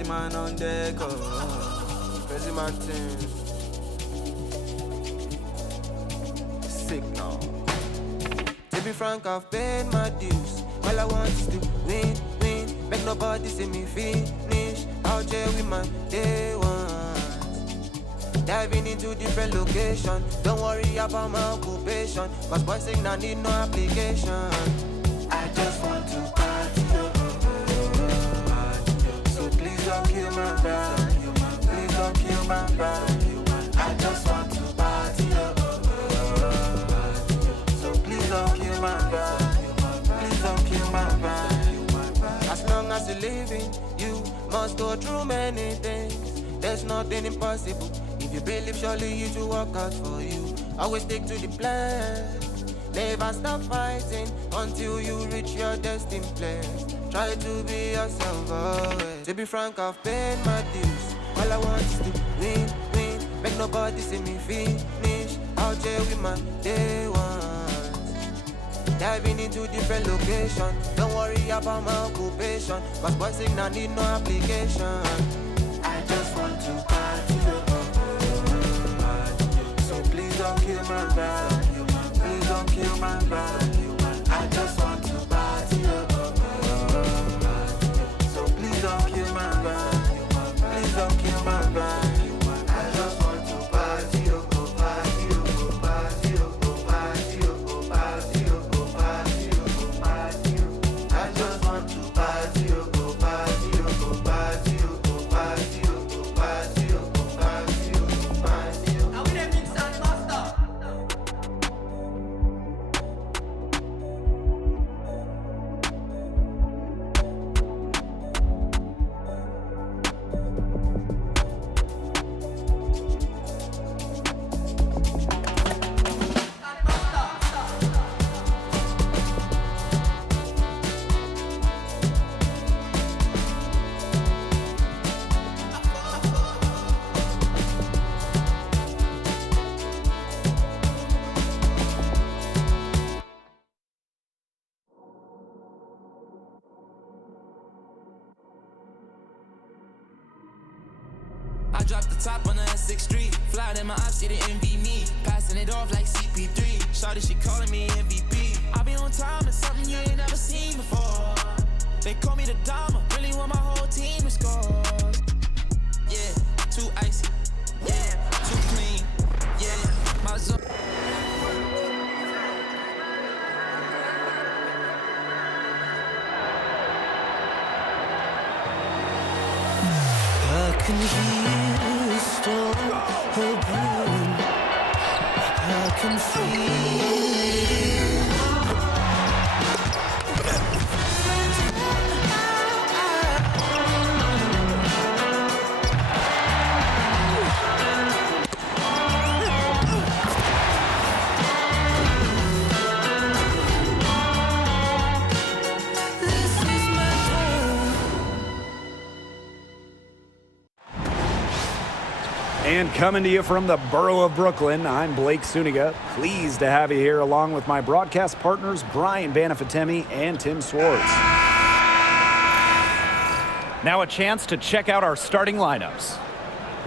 crazy man on deck, oh. Crazy man thing. Sick now. To be frank, I've paid my dues. All I want is to win. Make nobody see me finish. Out here with my day ones. Diving into different locations. Don't worry about my occupation. Cause boys saying I need no application. I just want to party. So please don't kill my vibe. Please don't kill my vibe. I just want to party. So please don't kill my vibe. Please don't kill my vibe. As long as you're living, you must go through many things. There's nothing impossible. If you believe, surely it will work out for you. Always stick to the plan. Never stop fighting until you reach your destined place. Try to be yourself always. To be frank, I've paid my dues. All I want is to win. Make nobody see me finish. Out here with my day ones. Diving into different locations. Don't worry about my occupation. Cause boys saying I need no application. I just want to party. So please don't kill my vibe. Please don't kill my vibe. I just want to party. So please don't kill my vibe. Please don't kill my vibe. I just want to party. Go party. Go party. Go party. Go party. Go party. Go party. I just want to party. Go party. Go party. Go party. Go party. Go party. Go party. Now we done mix and master. I dropped the top on the 6th Street. Fly in my ops, she didn't envy me. Passing it off like CP3. Shawty, she calling me MVP. I be on time, it's something you ain't never seen before. They call me the Dama, really want my whole team to score. Yeah, too icy. Yeah, too clean. Yeah, my zone. I can hear the storm brewing. I can feel it. This is my time. And coming to you from the borough of Brooklyn, I'm Blake Suniga. Pleased to have you here along with my broadcast partners, Brian Banafitemi and Tim Swartz. Now a chance to check out our starting lineups.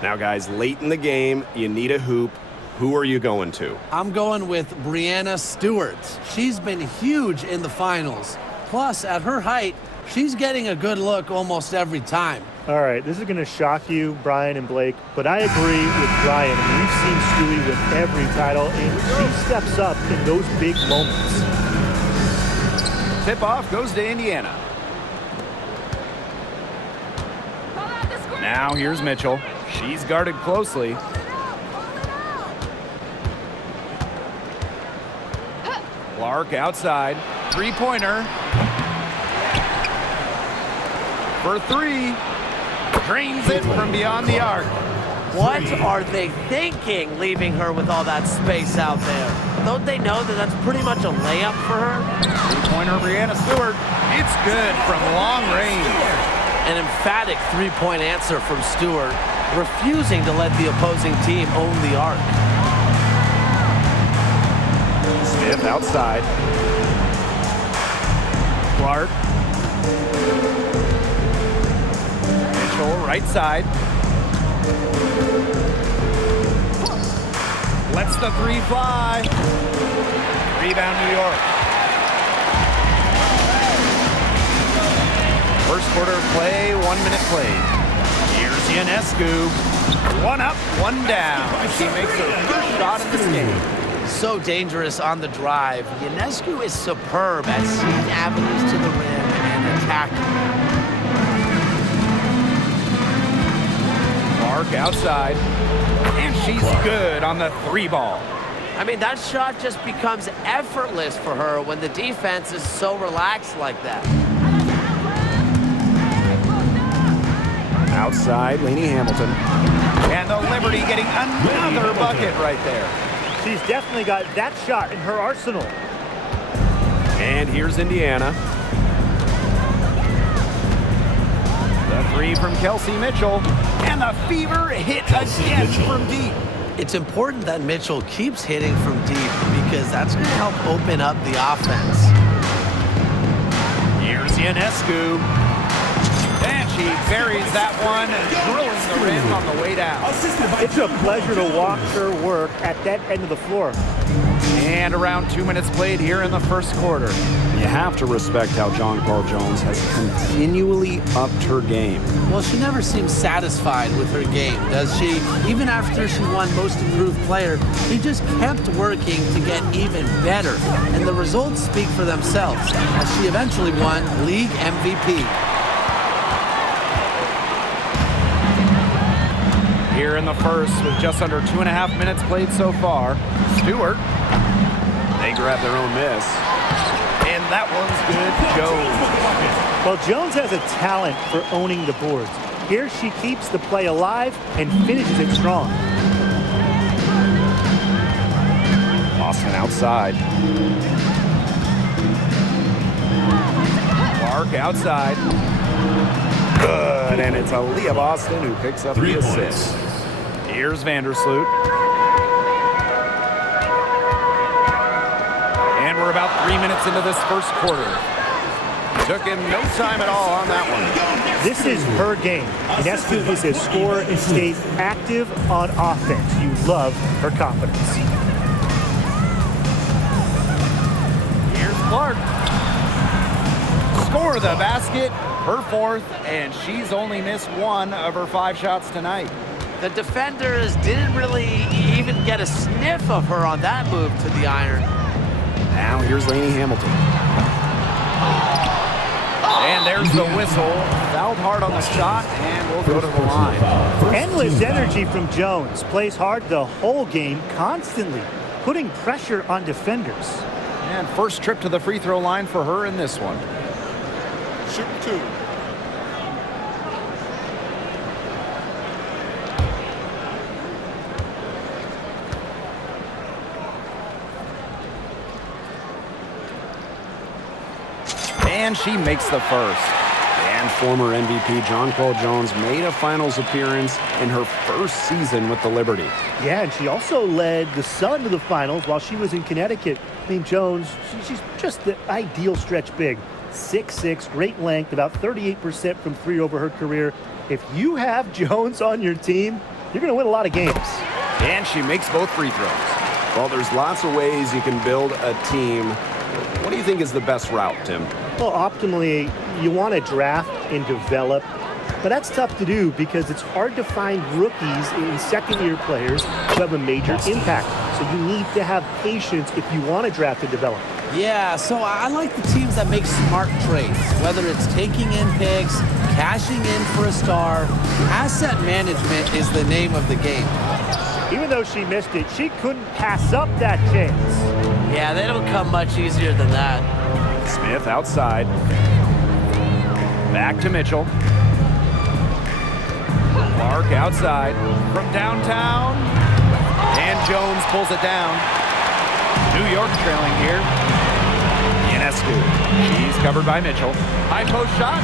Now, guys, late in the game, you need a hoop. Who are you going to? I'm going with Brianna Stewart. She's been huge in the finals. Plus, at her height, she's getting a good look almost every time. All right, this is going to shock you, Brian and Blake, but I agree with Brian. I mean, we've seen Stewie with every title, and she steps up in those big moments. Tip-off goes to Indiana. Now here's Mitchell. She's guarded closely. Clark outside. Three-pointer. For three. Drains it from beyond the arc. What are they thinking, leaving her with all that space out there? Don't they know that that's pretty much a layup for her? Three-pointer Brianna Stewart. It's good from long range. An emphatic three-point answer from Stewart, refusing to let the opposing team own the arc. Smith outside. Clark. Mitchell, right side. Lets the three fly. Rebound, New York. First quarter play, 1 minute played. Here's Ionescu. One up, one down. She makes her first shot in this game. So dangerous on the drive. Ionescu is superb at seeing avenues to the rim and attacking. Mark outside. And she's good on the three ball. I mean, that shot just becomes effortless for her when the defense is so relaxed like that. Outside, Lainey Hamilton. And the Liberty getting another bucket right there. She's definitely got that shot in her arsenal. And here's Indiana. The three from Kelsey Mitchell. And the Fever hit again from deep. It's important that Mitchell keeps hitting from deep because that's going to help open up the offense. Here's Ionescu. And she buries that one, drilling the rim on the way down. It's a pleasure to watch her work at that end of the floor. And around 2 minutes played here in the first quarter. You have to respect how Jonquel Jones has continually upped her game. Well, she never seems satisfied with her game, does she? Even after she won Most Improved Player, she just kept working to get even better. And the results speak for themselves, as she eventually won League MVP. Here in the first, with just under 2.5 minutes played so far, Stewart. They grab their own miss. And that one's good, Jones. Well, Jones has a talent for owning the boards. Here she keeps the play alive and finishes it strong. Boston outside. Clark outside. Good, and it's Aaliyah Boston who picks up the assist. Here's Vandersloot. And we're about 3 minutes into this first quarter. Took him no time at all on that one. This is her game. Ionescu is a scorer and stays active on offense. You love her confidence. Here's Clark. Score the basket, her fourth, and she's only missed 1 of her 5 shots tonight. The defenders didn't really even get a sniff of her on that move to the iron. Now here's Lainey Hamilton. And there's the whistle. Fouled hard on the shot, and we'll go to the line. Endless energy from Jones. Plays hard the whole game, constantly putting pressure on defenders. And first trip to the free throw line for her in this one. Shoot 2. And she makes the first. And former MVP Jonquel Jones made a finals appearance in her first season with the Liberty. Yeah, and she also led the Sun to the finals while she was in Connecticut. I mean, Jones, she's just the ideal stretch big. 6'6", great length, about 38% from 3 over her career. If you have Jones on your team, you're going to win a lot of games. And she makes both free throws. Well, there's lots of ways you can build a team. What do you think is the best route, Tim? Well, optimally, you want to draft and develop, but that's tough to do because it's hard to find rookies and second-year players who have a major impact. So you need to have patience if you want to draft and develop. Yeah, so I like the teams that make smart trades, whether it's taking in picks, cashing in for a star. Asset management is the name of the game. Even though she missed it, she couldn't pass up that chance. Yeah, they don't come much easier than that. Smith outside. Back to Mitchell. Clark outside from downtown. And Jones pulls it down. New York trailing here. Ionescu. She's covered by Mitchell. High post shot.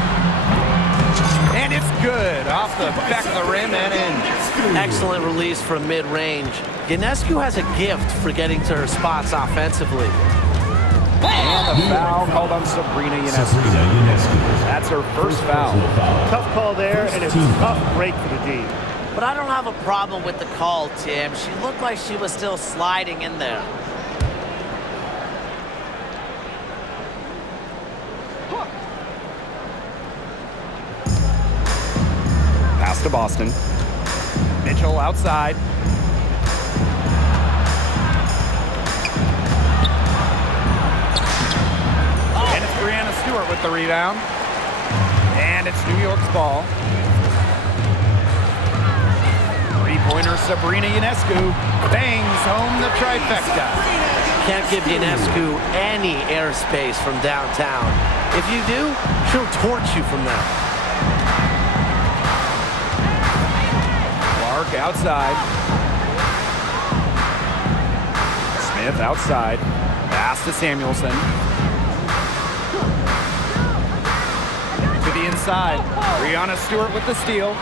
And it's good. Off the back of the rim and in. Excellent release from mid-range. Ionescu has a gift for getting to her spots offensively. And the foul called on Sabrina Ionescu. That's her first foul. Tough call there, and it's a tough break for the D. But I don't have a problem with the call, Tim. She looked like she was still sliding in there. Pass to Boston. Mitchell outside. And it's Brianna Stewart with the rebound. And it's New York's ball. Three-pointer Sabrina Ionescu bangs home the trifecta. Can't give Ionescu any airspace from downtown. If you do, she'll torch you from there. Clark outside. Smith outside. Pass to Samuelson. To the inside. Brianna Stewart with the steal.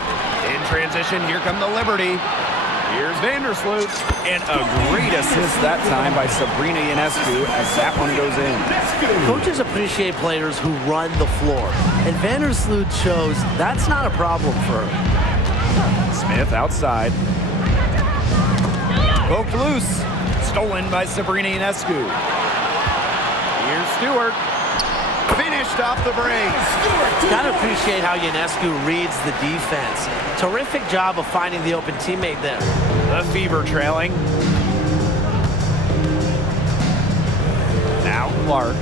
In transition, here come the Liberty. Here's Vandersloot. And a great assist that time by Sabrina Ionescu as that one goes in. Coaches appreciate players who run the floor. And Vandersloot shows that's not a problem for her. Smith outside. Poked loose. Stolen by Sabrina Ionescu. Here's Stewart. Finished off the break. Gotta appreciate how Ionescu reads the defense. Terrific job of finding the open teammate there. The Fever trailing. Now Clark.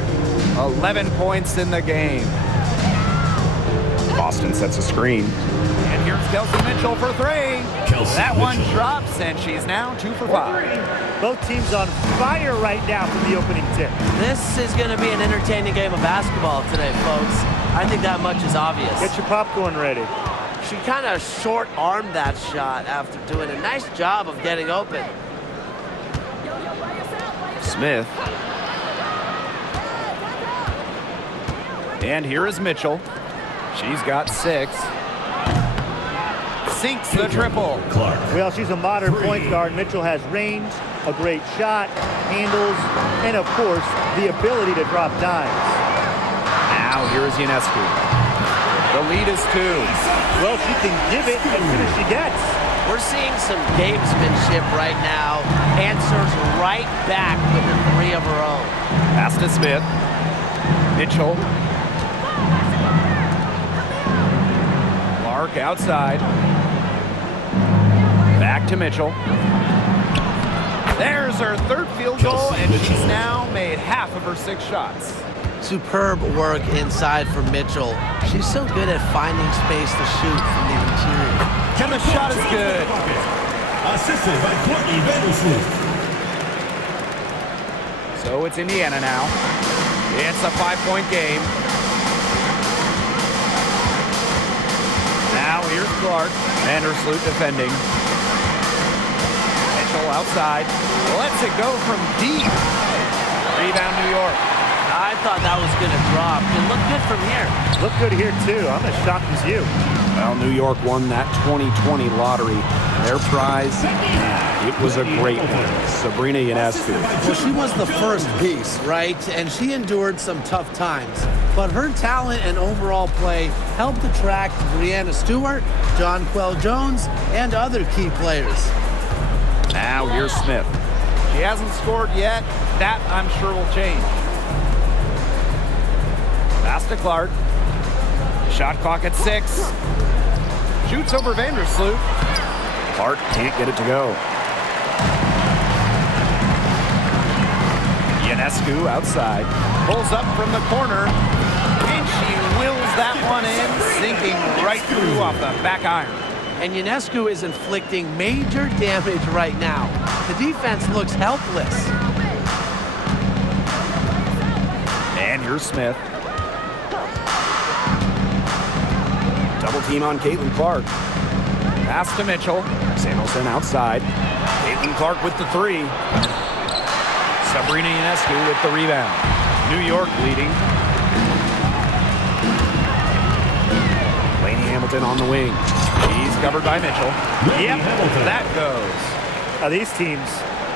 11 points in the game. Boston sets a screen. And here's Kelsey Mitchell for three. That one drops, and she's now 2 for 5. Both teams on fire right now from the opening tip. This is going to be an entertaining game of basketball today, folks. I think that much is obvious. Get your popcorn ready. She kind of short-armed that shot after doing a nice job of getting open. Smith. And here is Mitchell. She's got 6. Sinks the triple. Well, she's a modern point guard. Mitchell has range, a great shot, handles, and of course, the ability to drop dimes. Now here's Ionescu. The lead is 2. Well, she can give it as soon as she gets. We're seeing some gamesmanship right now. Answers right back with a 3 of her own. Pass to Smith. Mitchell. Clark outside. Back to Mitchell. There's her third field goal, and she's now made half of her 6 shots. Superb work inside for Mitchell. She's so good at finding space to shoot from the interior. And the shot is good. Assisted by Courtney Vandersloot. So it's Indiana now. It's a 5-point game. Now here's Clark. Vandersloot defending. Mitchell outside. Lets it go from deep. Rebound New York. I thought that was going to drop. It looked good from here. Look good here, too. I'm as shocked as you. Well, New York won that 2020 lottery. Their prize, it was a great one. Sabrina Ionescu. Well, she was the first piece, right? And she endured some tough times. But her talent and overall play helped attract Brianna Stewart, Jonquel Jones, and other key players. Now here's Smith. She hasn't scored yet. That, I'm sure, will change. Pass to Clark. Shot clock at 6. Shoots over Vandersloot. Clark can't get it to go. Ionescu outside. Pulls up from the corner. And she wills that one in, sinking right through off the back iron. And Ionescu is inflicting major damage right now. The defense looks helpless. And here's Smith. Double team on Caitlin Clark. Pass to Mitchell. Samuelson outside. Caitlin Clark with the 3. Sabrina Ionescu with the rebound. New York leading. Lainey Hamilton on the wing. She's covered by Mitchell. Yep, that goes. Now, these teams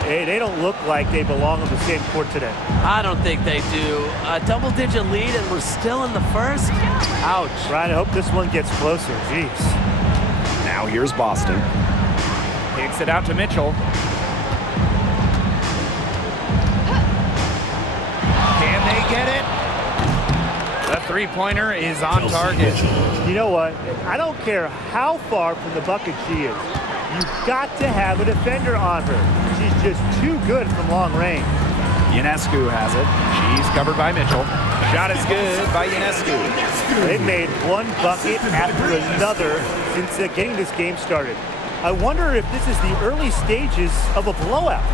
Hey, they don't look like they belong on the same court today. I don't think they do. A double-digit lead and we're still in the first? Ouch. Ryan, I hope this one gets closer. Jeez. Now here's Boston. Kicks it out to Mitchell. Can they get it? The three-pointer is on target. You know what? I don't care how far from the bucket she is. You've got to have a defender on her. She's just too good from long range. Ionescu has it. She's covered by Mitchell. Shot is good by Ionescu. They've made one bucket after another since getting this game started. I wonder if this is the early stages of a blowout.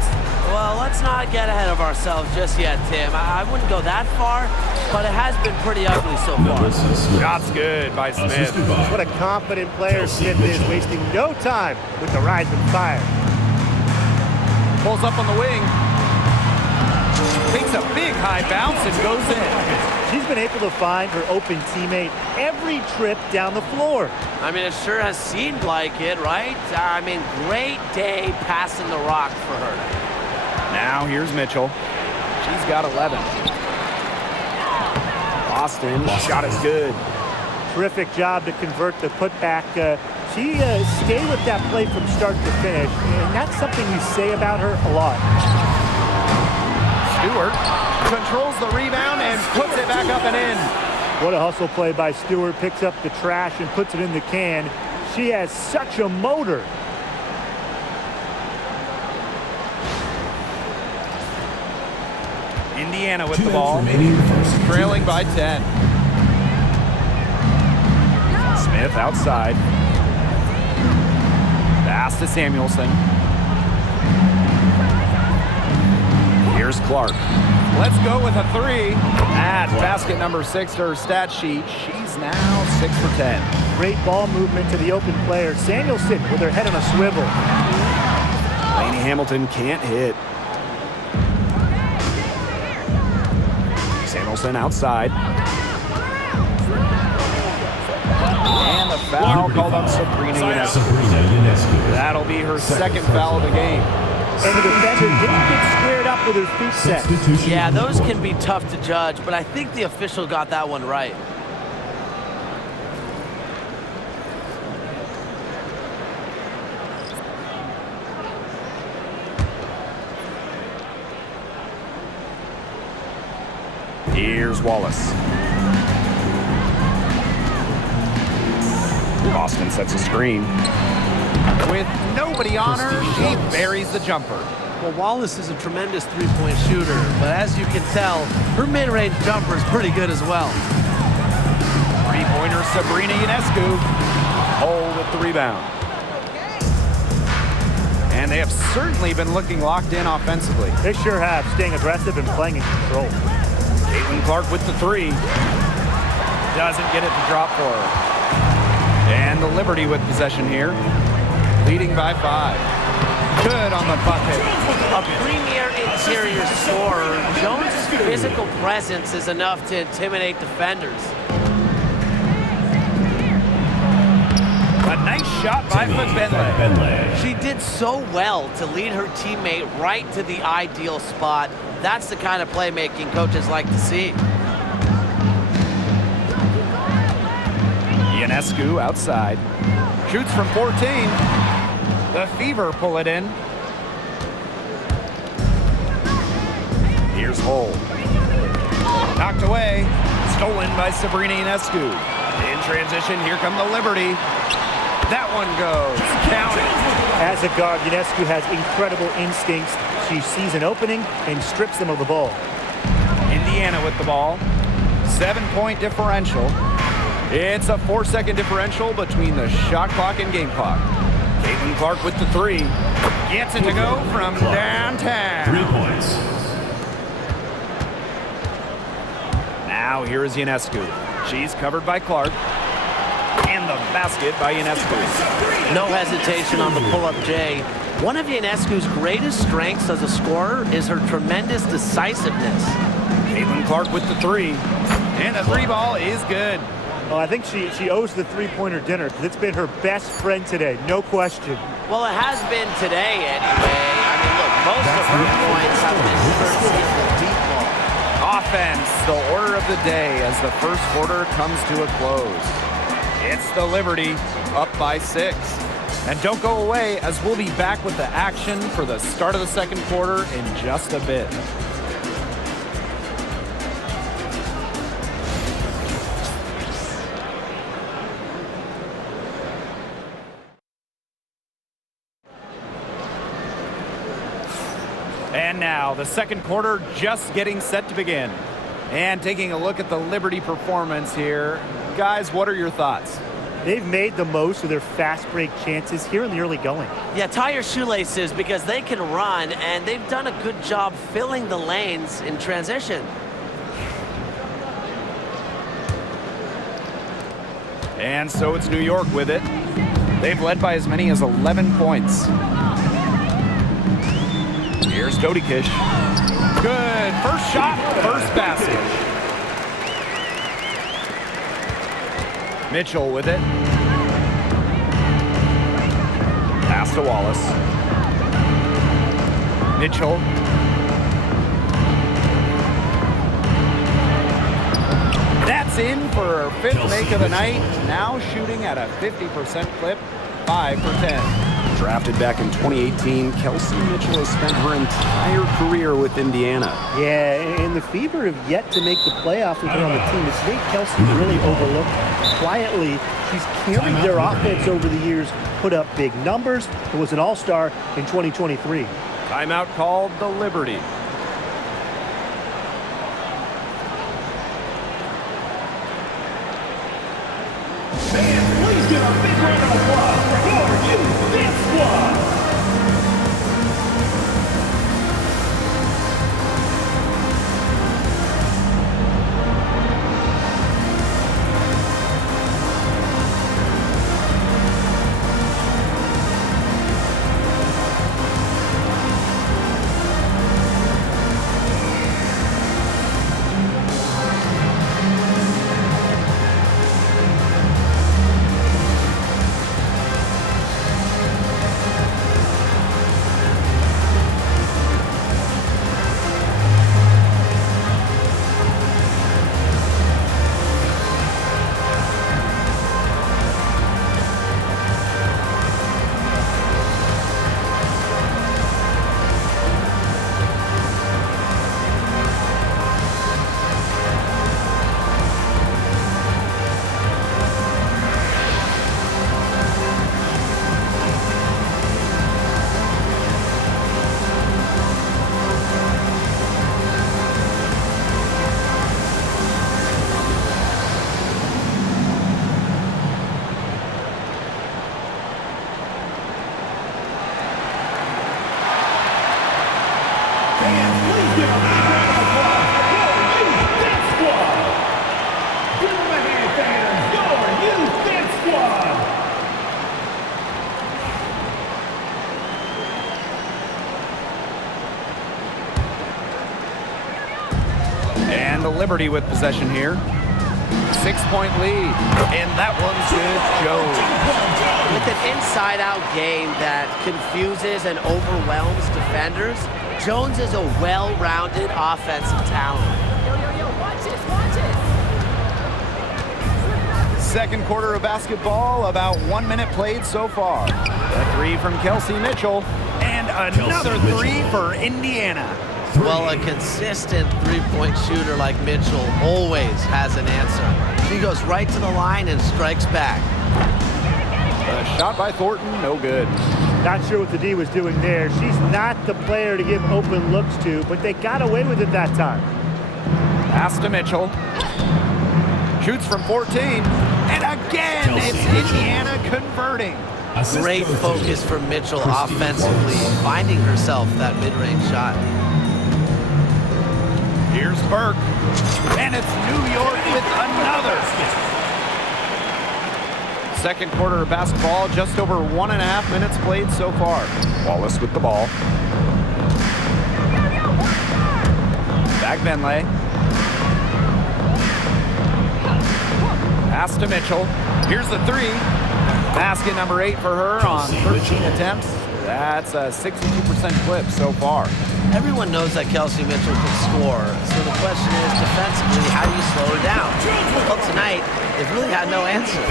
Well, let's not get ahead of ourselves just yet, Tim. I wouldn't go that far, but it has been pretty ugly so far. Shot's good by Smith. What a confident player Smith is, wasting no time with the rise and fire. Pulls up on the wing. Takes a big high bounce and goes in. She's been able to find her open teammate every trip down the floor. I mean, it sure has seemed like it, right? I mean, great day passing the rock for her. Now here's Mitchell. She's got 11. Boston, shot is good. Terrific job to convert the putback. She stayed with that play from start to finish, and that's something you say about her a lot. Stewart controls the rebound and puts it back up and in. What a hustle play by Stewart. Picks up the trash and puts it in the can. She has such a motor. Indiana with the ball, trailing by 10. Smith outside. Pass to Samuelson. Here's Clark. Let's go with a three. Add basket number 6 to her stat sheet. She's now 6 for 10. Great ball movement to the open player. Samuelson with her head on a swivel. Lainey Hamilton can't hit. Samuelson outside. And the foul called on Sabrina Ionescu. That'll be her second foul of the game. And the defender didn't get squared up with her feet set. Yeah, those can be tough to judge, but I think the official got that one right. Here's Wallace. Boston sets a screen. With nobody on her, she buries the jumper. Well, Wallace is a tremendous three-point shooter, but as you can tell, her mid-range jumper is pretty good as well. Three-pointer Sabrina Ionescu. Hole with the rebound. And they have certainly been looking locked in offensively. They sure have, staying aggressive and playing in control. Caitlin Clark with the three. Doesn't get it to drop for her. And the Liberty with possession here. Leading by 5. Good on the bucket. A premier interior scorer, Jones' physical presence is enough to intimidate defenders. A nice shot by Bentley. She did so well to lead her teammate right to the ideal spot. That's the kind of playmaking coaches like to see. Ionescu outside. Shoots from 14. The Fever pull it in. Here's Hull. Knocked away. Stolen by Sabrina Ionescu. In transition, here come the Liberty. That one goes. Count it. As a guard, Ionescu has incredible instincts. She sees an opening and strips them of the ball. Indiana with the ball. 7-point differential. It's a 4-second differential between the shot clock and game clock. Caitlin Clark with the three. Gets it to go from downtown. 3 points. Now here is Ionescu. She's covered by Clark. And the basket by Ionescu. No hesitation on the pull-up J. One of Ionescu's greatest strengths as a scorer is her tremendous decisiveness. Caitlin Clark with the three. And the three ball is good. Well, I think she owes the three-pointer dinner because it's been her best friend today, no question. Well, it has been today anyway. I mean, look, Most of her points have been courtesy of the deep ball. Offense, the order of the day as the first quarter comes to a close. It's the Liberty, up by 6. And don't go away, as we'll be back with the action for the start of the second quarter in just a bit. And now, the second quarter just getting set to begin. And taking a look at the Liberty performance here. Guys, what are your thoughts? They've made the most of their fast break chances here in the early going. Yeah, tie your shoelaces because they can run, and they've done a good job filling the lanes in transition. And so it's New York with it. They've led by as many as 11 points. Here's Dodikish. Good. First shot, first basket. Mitchell with it. Pass to Wallace. Mitchell. That's in for her 5th make of the night. Now shooting at a 50% clip, 5 for 10. Drafted back in 2018, Kelsey Mitchell has spent her entire career with Indiana. Yeah, and the Fever have yet to make the playoffs with her on the team. It's Nate Kelsey really overlooked. Quietly, she's carried their offense over the years, put up big numbers, and was an all-star in 2023. Timeout called the Liberty. Fans, please give a big round of applause for your youth dance squad. And the Liberty with possession here. 6-point lead. And that one's with Jones. With an inside-out game that confuses and overwhelms defenders, Jones is a well-rounded offensive talent. Watch this, watch this. Second quarter of basketball, about 1 minute played so far. A 3 from Kelsey Mitchell, and another 3 for Indiana. Well, a consistent three-point shooter like Mitchell always has an answer. She goes right to the line and strikes back. A shot by Thornton, no good. Not sure what the D was doing there. She's not the player to give open looks to, but they got away with it that time. Pass to Mitchell. Shoots from 14. And again, it's Indiana converting. Great focus for Mitchell offensively, finding herself that mid-range shot. Here's Burke. And it's New York with another. Second quarter of basketball, just over 1.5 minutes played so far. Wallace with the ball. Back Benley. Pass to Mitchell. Here's the 3. Basket number 8 for her on 13 attempts. That's a 62% clip so far. Everyone knows that Kelsey Mitchell can score, so the question is, defensively, how do you slow her down? Well, tonight, they've really had no answers.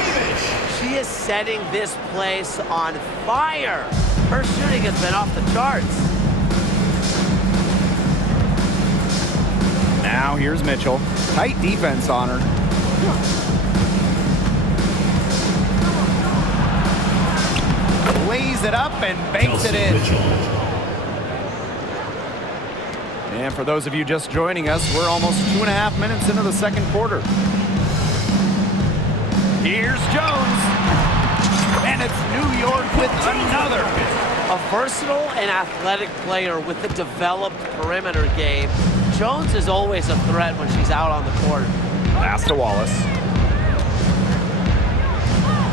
She is setting this place on fire. Her shooting has been off the charts. Now here's Mitchell. Tight defense on her. Lays it up and banks it in. And for those of you just joining us, we're almost 2.5 minutes into the second quarter. Here's Jones. And it's New York with another. A versatile and athletic player with a developed perimeter game. Jones is always a threat when she's out on the court. Pass to Wallace.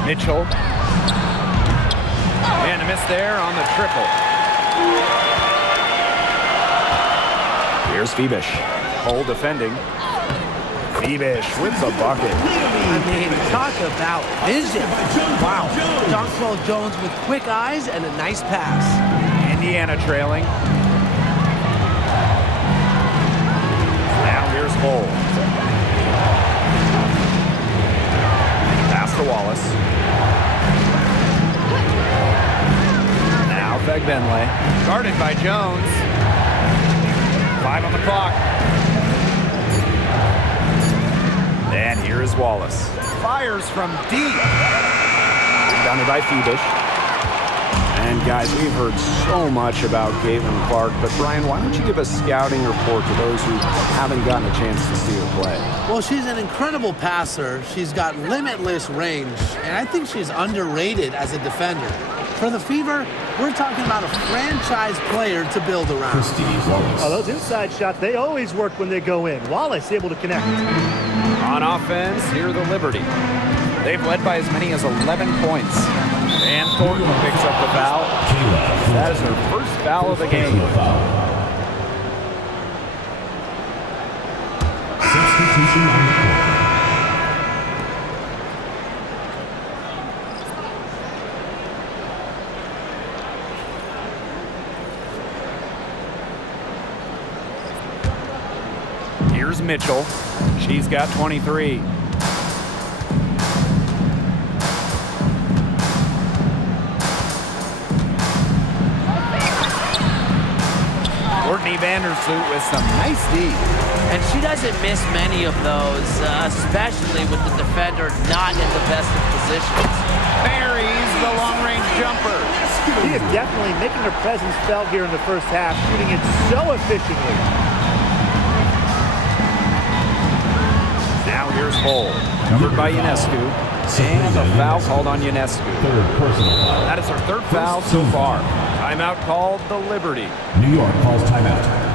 Mitchell. And a miss there on the triple. Here's Phoebish. Hole defending. Phoebish with the bucket. I mean, talk about vision. Wow. Donkwell Jones with quick eyes and a nice pass. Indiana trailing. Now here's Hole. Pass to Wallace. Now Fegbenle. Guarded by Jones. 5 on the clock. And here is Wallace. Fires from deep. Rebounded by Phoebish. And guys, we've heard so much about Caitlin Clark, but Brian, why don't you give a scouting report to those who haven't gotten a chance to see her play? Well, she's an incredible passer. She's got limitless range, and I think she's underrated as a defender. For the Fever, we're talking about a franchise player to build around. Oh, those inside shots, they always work when they go in. Wallace able to connect. On offense, here are the Liberty. They've led by as many as 11 points. And Courtney picks up the foul. That is her first foul of the game. Substitution on the court. Here's Mitchell. She's got 23. Courtney Vandersloot with some nice D. And she doesn't miss many of those, especially with the defender not in the best of positions. Buries the long-range jumper. She is definitely making her presence felt here in the first half, shooting it so efficiently. Now here's Hole, covered by Ionescu. And a foul called on Ionescu. Third personal foul. That is her third foul so far. Timeout called the Liberty. New York calls timeout.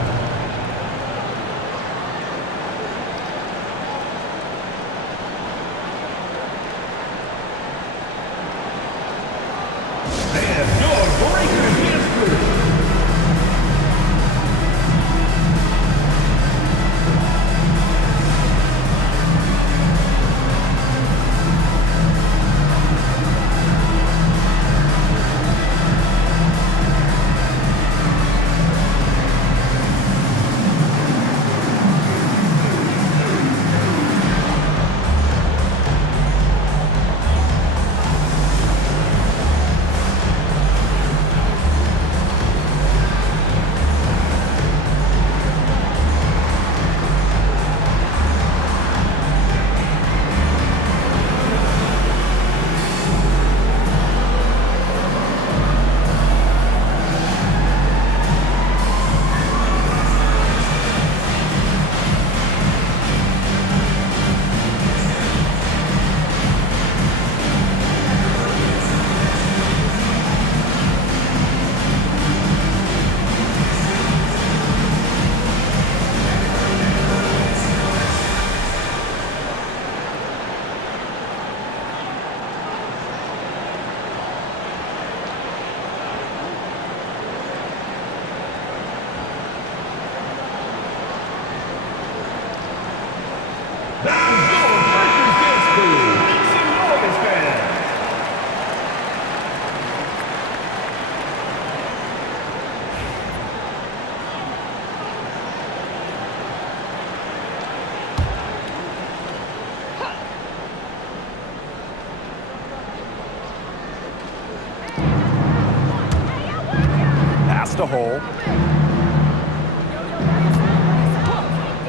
to Hole.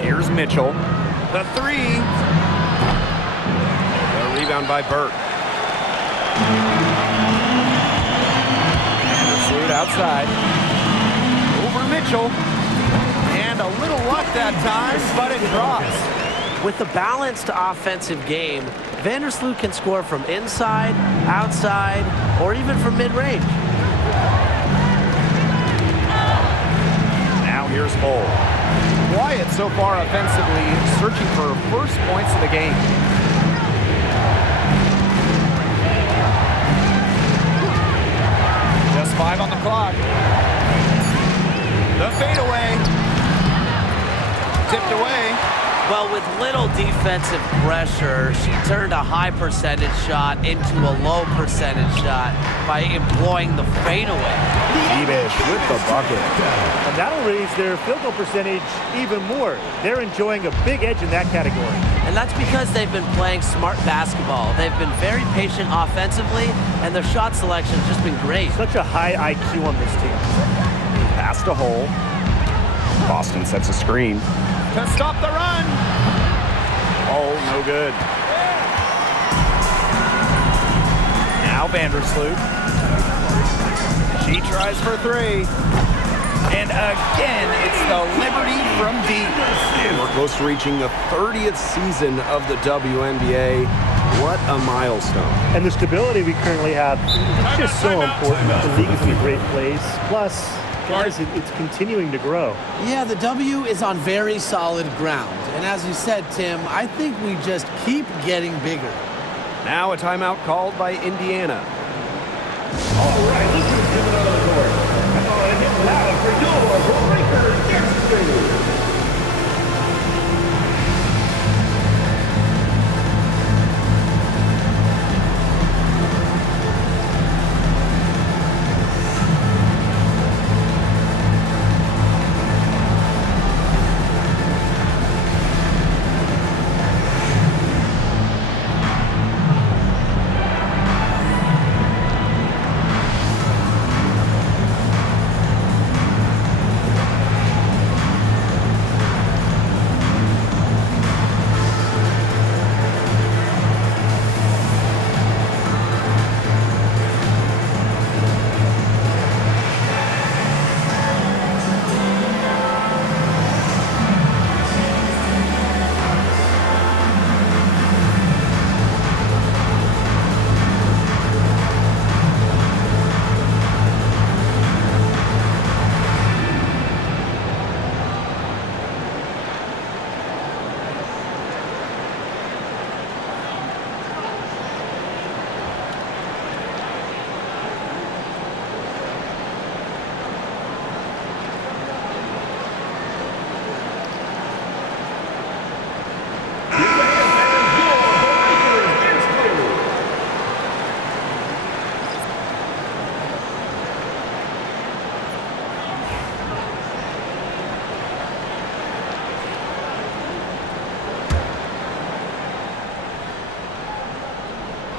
Here's Mitchell. The three. The rebound by Burke. Vandersloot outside. Over Mitchell. And a little luck that time, but it drops. With a balanced offensive game, Vandersloot can score from inside, outside, or even from mid-range. Now here's Hole. Quiet so far offensively, searching for first points of the game. Just 5 on the clock. The fadeaway. Tipped away. Well, with little defensive pressure, she turned a high percentage shot into a low percentage shot by employing the fadeaway. Ebish with the bucket. And that'll raise their field goal percentage even more. They're enjoying a big edge in that category. And that's because they've been playing smart basketball. They've been very patient offensively, and their shot selection has just been great. Such a high IQ on this team. Pass to Hole. Boston sets a screen to stop the run. Oh, no good. Now Vandersloot. She tries for three. And again, it's the Liberty from deep. And we're close to reaching the 30th season of the WNBA. What a milestone. And the stability we currently have is just so important. The league is in a great place. Plus, guys, it's continuing to grow. Yeah, the W is on very solid ground. And as you said, Tim, I think we just keep getting bigger. Now a timeout called by Indiana. All right, let's move to another court. And it's loud for your Breakers Dance.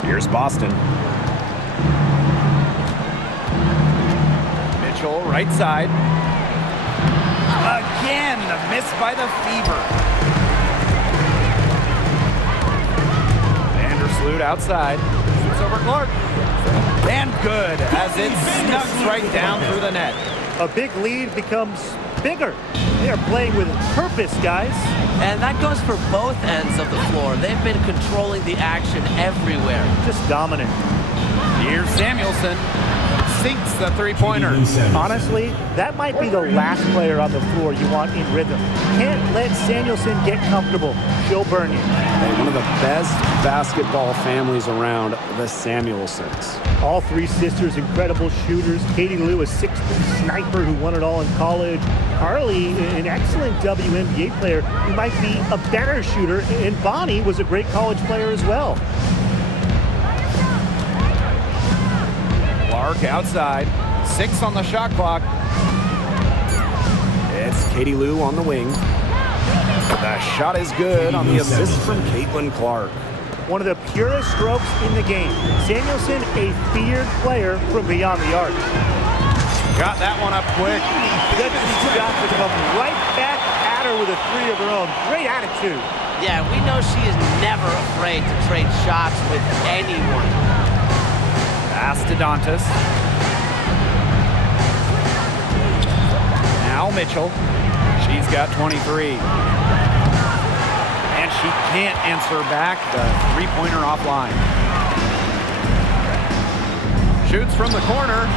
Here's Boston. Mitchell, right side. Again, the miss by the Fever. Vandersloot outside. Shoots over Clark. And good, as it snugs right down through the net. A big lead becomes bigger. They are playing with purpose, guys. And that goes for both ends of the floor. They've been controlling the action everywhere. Just dominant. Here's Samuelson. Sinks the three-pointer. Honestly, that might be the last player on the floor you want in rhythm. Can't let Samuelson get comfortable. She'll burn you. Hey, one of the best basketball families around, the Samuelsons. All three sisters, incredible shooters. Katie Lou, a 6'3" sniper who won it all in college. Carly, an excellent WNBA player who might be a better shooter. And Bonnie was a great college player as well. Clark outside. 6 on the shot clock. It's Katie Lou on the wing. The shot is good on the assist from Caitlin Clark. One of the purest strokes in the game. Samuelson, a feared player from beyond the arc. Got that one up quick. Good shot to come right back at her with a three of her own. Great attitude. Yeah, we know she is never afraid to trade shots with anyone. Pass to Dantas. Now Mitchell. She's got 23. And she can't answer back the three-pointer offline. Shoots from the corner.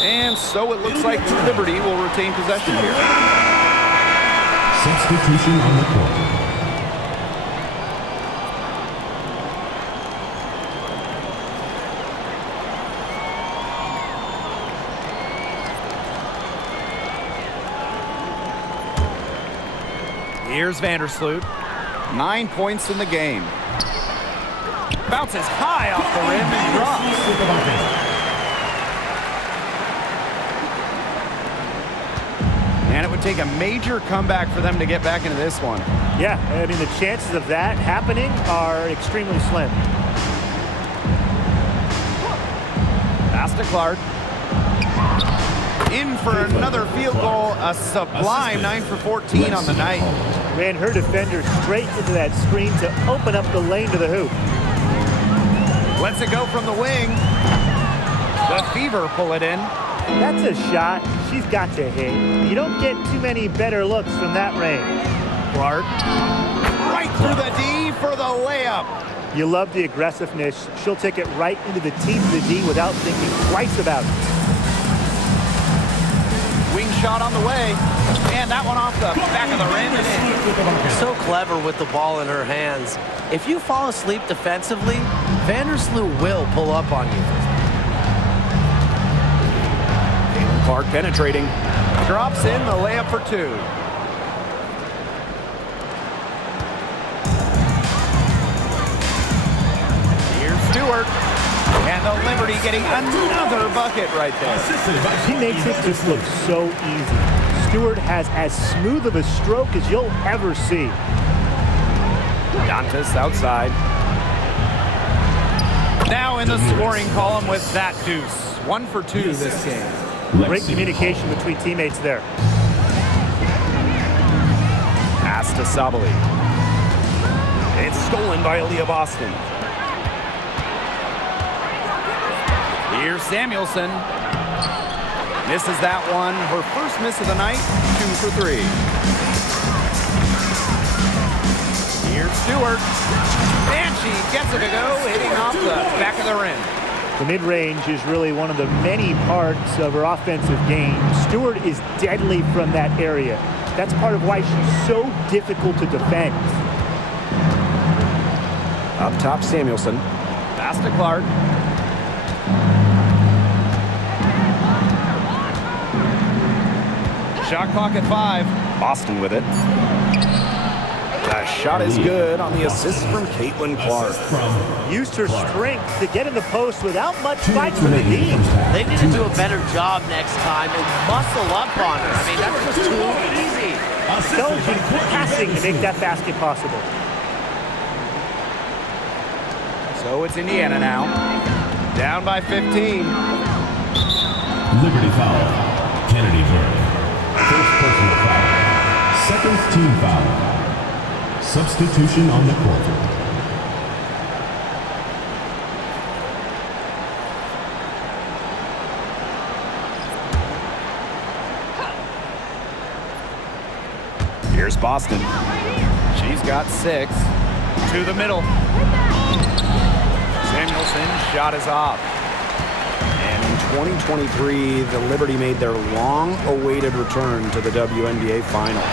And so it looks like Liberty will retain possession here. Substitution on the court. Here's Vandersloot. 9 points in the game. Bounces high off the rim and drops. And it would take a major comeback for them to get back into this one. Yeah, I mean, the chances of that happening are extremely slim. Pass to Clark. In for another field goal. A sublime 9 for 14 on the night. Ran her defender straight into that screen to open up the lane to the hoop. Lets it go from the wing. The Fever pull it in. That's a shot she's got to hit. You don't get too many better looks from that range. Clark. Right through the D for the layup. You love the aggressiveness. She'll take it right into the teeth of the D without thinking twice about it. Wing shot on the way. And that one off the back of the rim and in. So clever with the ball in her hands. If you fall asleep defensively, Vandersloot will pull up on you. Clark penetrating. Drops in the layup for two. Here's Stewart. And the Liberty getting another bucket right there. She makes it just look so easy. Stewart has as smooth of a stroke as you'll ever see. Dantas outside. Now in the scoring column with that deuce. 1 for 2 this game. Great communication between teammates there. Pass to Sabali. It's stolen by Aaliyah Boston. Here's Samuelson. Misses that one. Her first miss of the night. 2 for 3. Here's Stewart. And she gets it to go, hitting off the back of the rim. The mid-range is really one of the many parts of her offensive game. Stewart is deadly from that area. That's part of why she's so difficult to defend. Up top, Samuelson. Pass to Clark. Shot clock at 5. Boston with it. The shot is good on the assist from Caitlin Clark. Used her strength to get in the post without much fight from the D. They need to do a better job next time and muscle up on her. I mean, that's just too easy. Intelligent passing to make that basket possible. So it's Indiana now. Down by 15. Liberty foul. Kennedy Burke. First personal foul. Second team foul. Substitution on the court. Here's Boston. She's got 6. To the middle. Samuelson's shot is off. And in 2023, the Liberty made their long-awaited return to the WNBA Finals.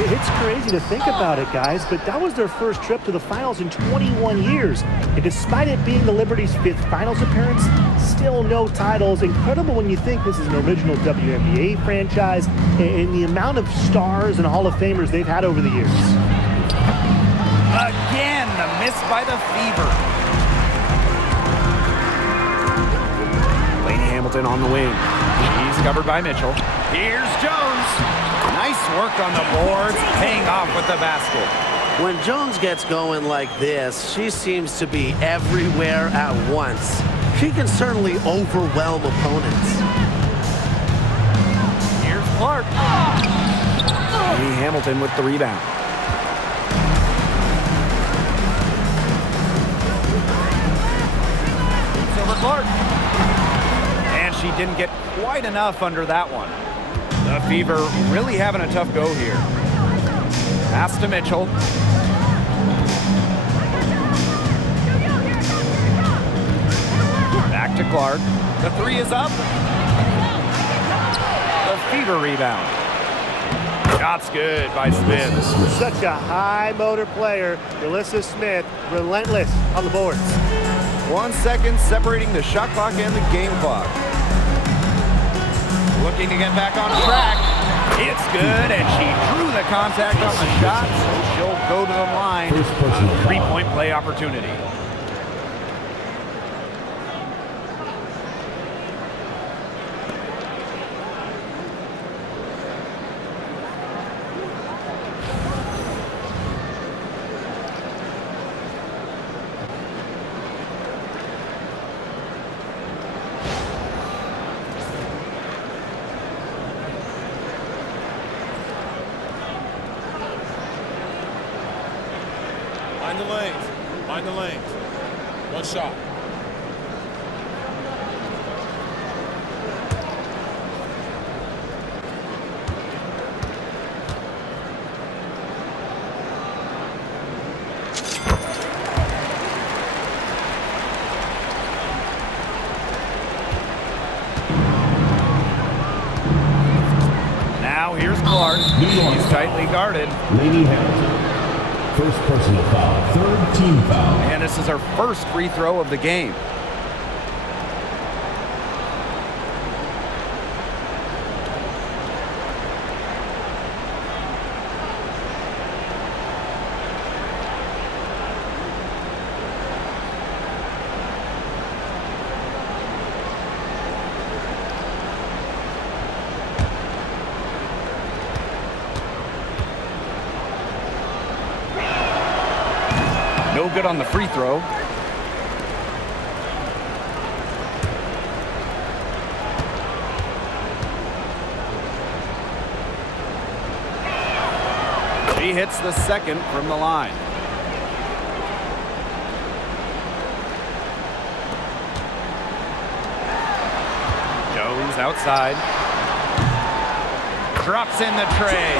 It's crazy to think about it, guys, but that was their first trip to the finals in 21 years. And despite it being the Liberty's 5th finals appearance, still no titles. Incredible when you think this is an original WNBA franchise and the amount of stars and Hall of Famers they've had over the years. Again, the miss by the Fever. Lainey Hamilton on the wing. She's covered by Mitchell. Here's Jones. Nice work on the boards, paying off with the basket. When Jones gets going like this, she seems to be everywhere at once. She can certainly overwhelm opponents. Here's Clark. Amy Hamilton with the rebound. Silver Clark. And she didn't get quite enough under that one. The Fever really having a tough go here. Pass to Mitchell. Back to Clark. The three is up. The Fever rebound. Shot's good by Smith. Such a high motor player. Alyssa Smith, relentless on the boards. 1 second separating the shot clock and the game clock. Looking to get back on track. It's good, and she drew the contact on the shot, so she'll go to the line. A three-point play opportunity. Find the lanes. Find the lanes. One shot. Now here's Clark. He's tightly guarded. Lady Hamilton. First personal foul, third team foul. And this is her first free throw of the game. No good on the free throw. She hits the second from the line. Jones outside. Drops in the tray.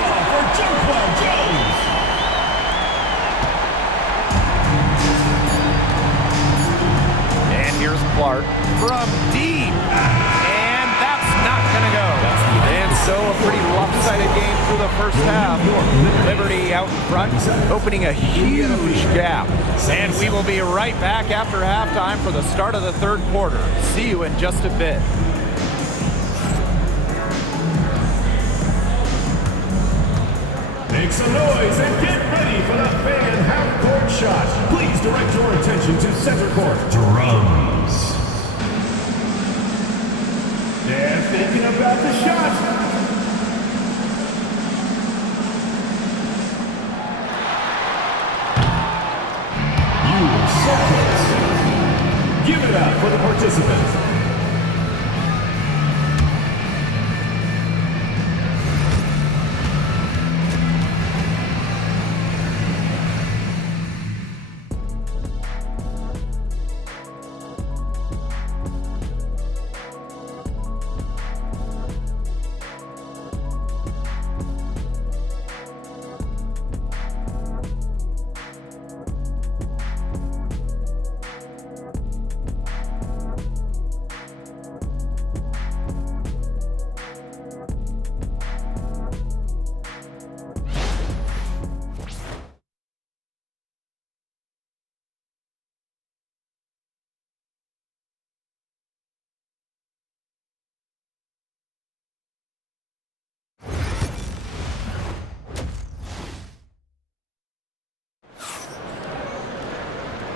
Here's Clark from deep, and that's not going to go. And so a pretty lopsided game through the first half. Liberty out in front, opening a huge gap. And we will be right back after halftime for the start of the third quarter. See you in just a bit. Make some noise and get ready for the fan half-court shot. Please direct your attention to center court. Drums. They're thinking about the shot. You were so close. Give it up for the participants.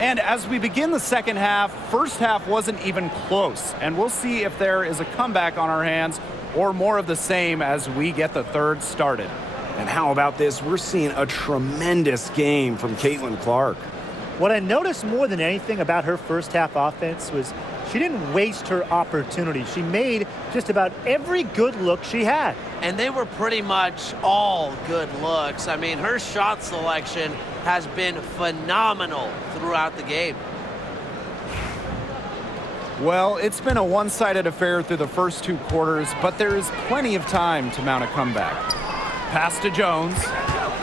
And as we begin the second half, first half wasn't even close. And we'll see if there is a comeback on our hands or more of the same as we get the third started. And how about this? We're seeing a tremendous game from Caitlin Clark. What I noticed more than anything about her first half offense was She didn't waste her opportunity. She made just about every good look she had. And they were pretty much all good looks. I mean, her shot selection has been phenomenal throughout the game. Well, it's been a one-sided affair through the first 2 quarters, but there is plenty of time to mount a comeback. Pass to Jones.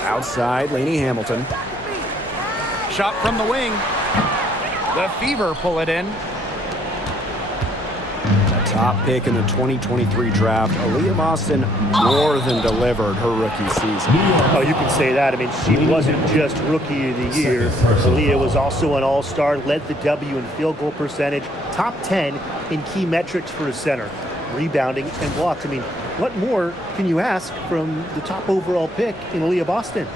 Outside, Lainey Hamilton. Shot from the wing. The Fever pull it in. The top pick in the 2023 draft, Aaliyah Boston more than delivered her rookie season. Oh, you can say that. I mean, she wasn't just Rookie of the Year. Aaliyah was also an all-star, led the W in field goal percentage, top 10 in key metrics for a center, rebounding and blocks. I mean, what more can you ask from the top overall pick in Aaliyah Boston?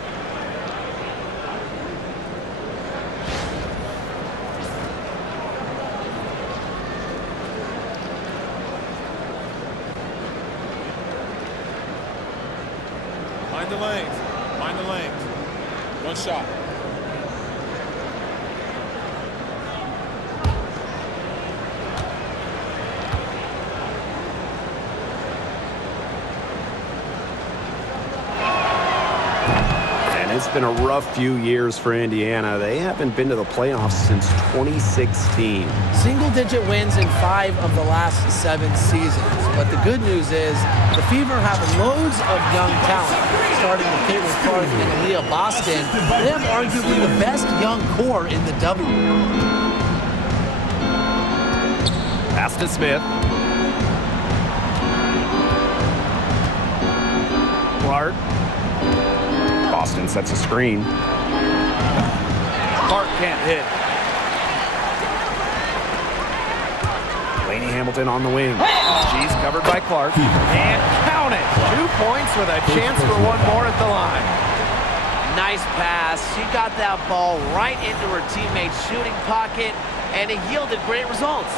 Mind the lanes. Mind the lanes. One shot. It's been a rough few years for Indiana. They haven't been to the playoffs since 2016. Single-digit wins in 5 of the last 7 seasons. But the good news is the Fever have loads of young talent. Starting with Caitlin Clark and Aaliyah Boston, they have arguably the best young core in the W. Pass to Smith. Clark. Boston sets a screen. Clark can't hit. Lainey Hamilton on the wing. She's covered by Clark. And count it. 2 points with a chance for one more at the line. Nice pass. She got that ball right into her teammate's shooting pocket, and it yielded great results.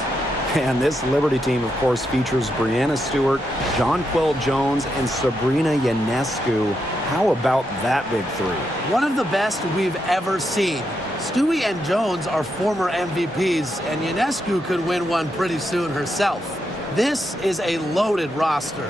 And this Liberty team, of course, features Brianna Stewart, Jonquel Jones, and Sabrina Ionescu. How about that big three? One of the best we've ever seen. Stewie and Jones are former MVPs, and Ionescu could win one pretty soon herself. This is a loaded roster.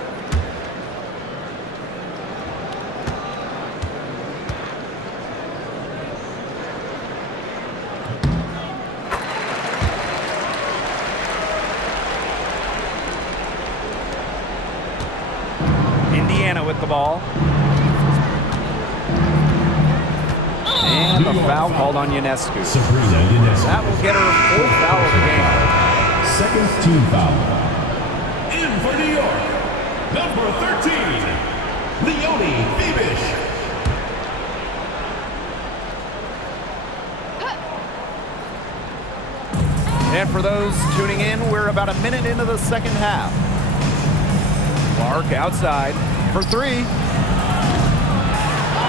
Indiana with the ball. And a foul called on Ionescu. That will get her a 4th foul of the game. Second team foul. In for New York, number 13, Leonie Bebish. And for those tuning in, we're about a minute into the second half. Clark outside for 3.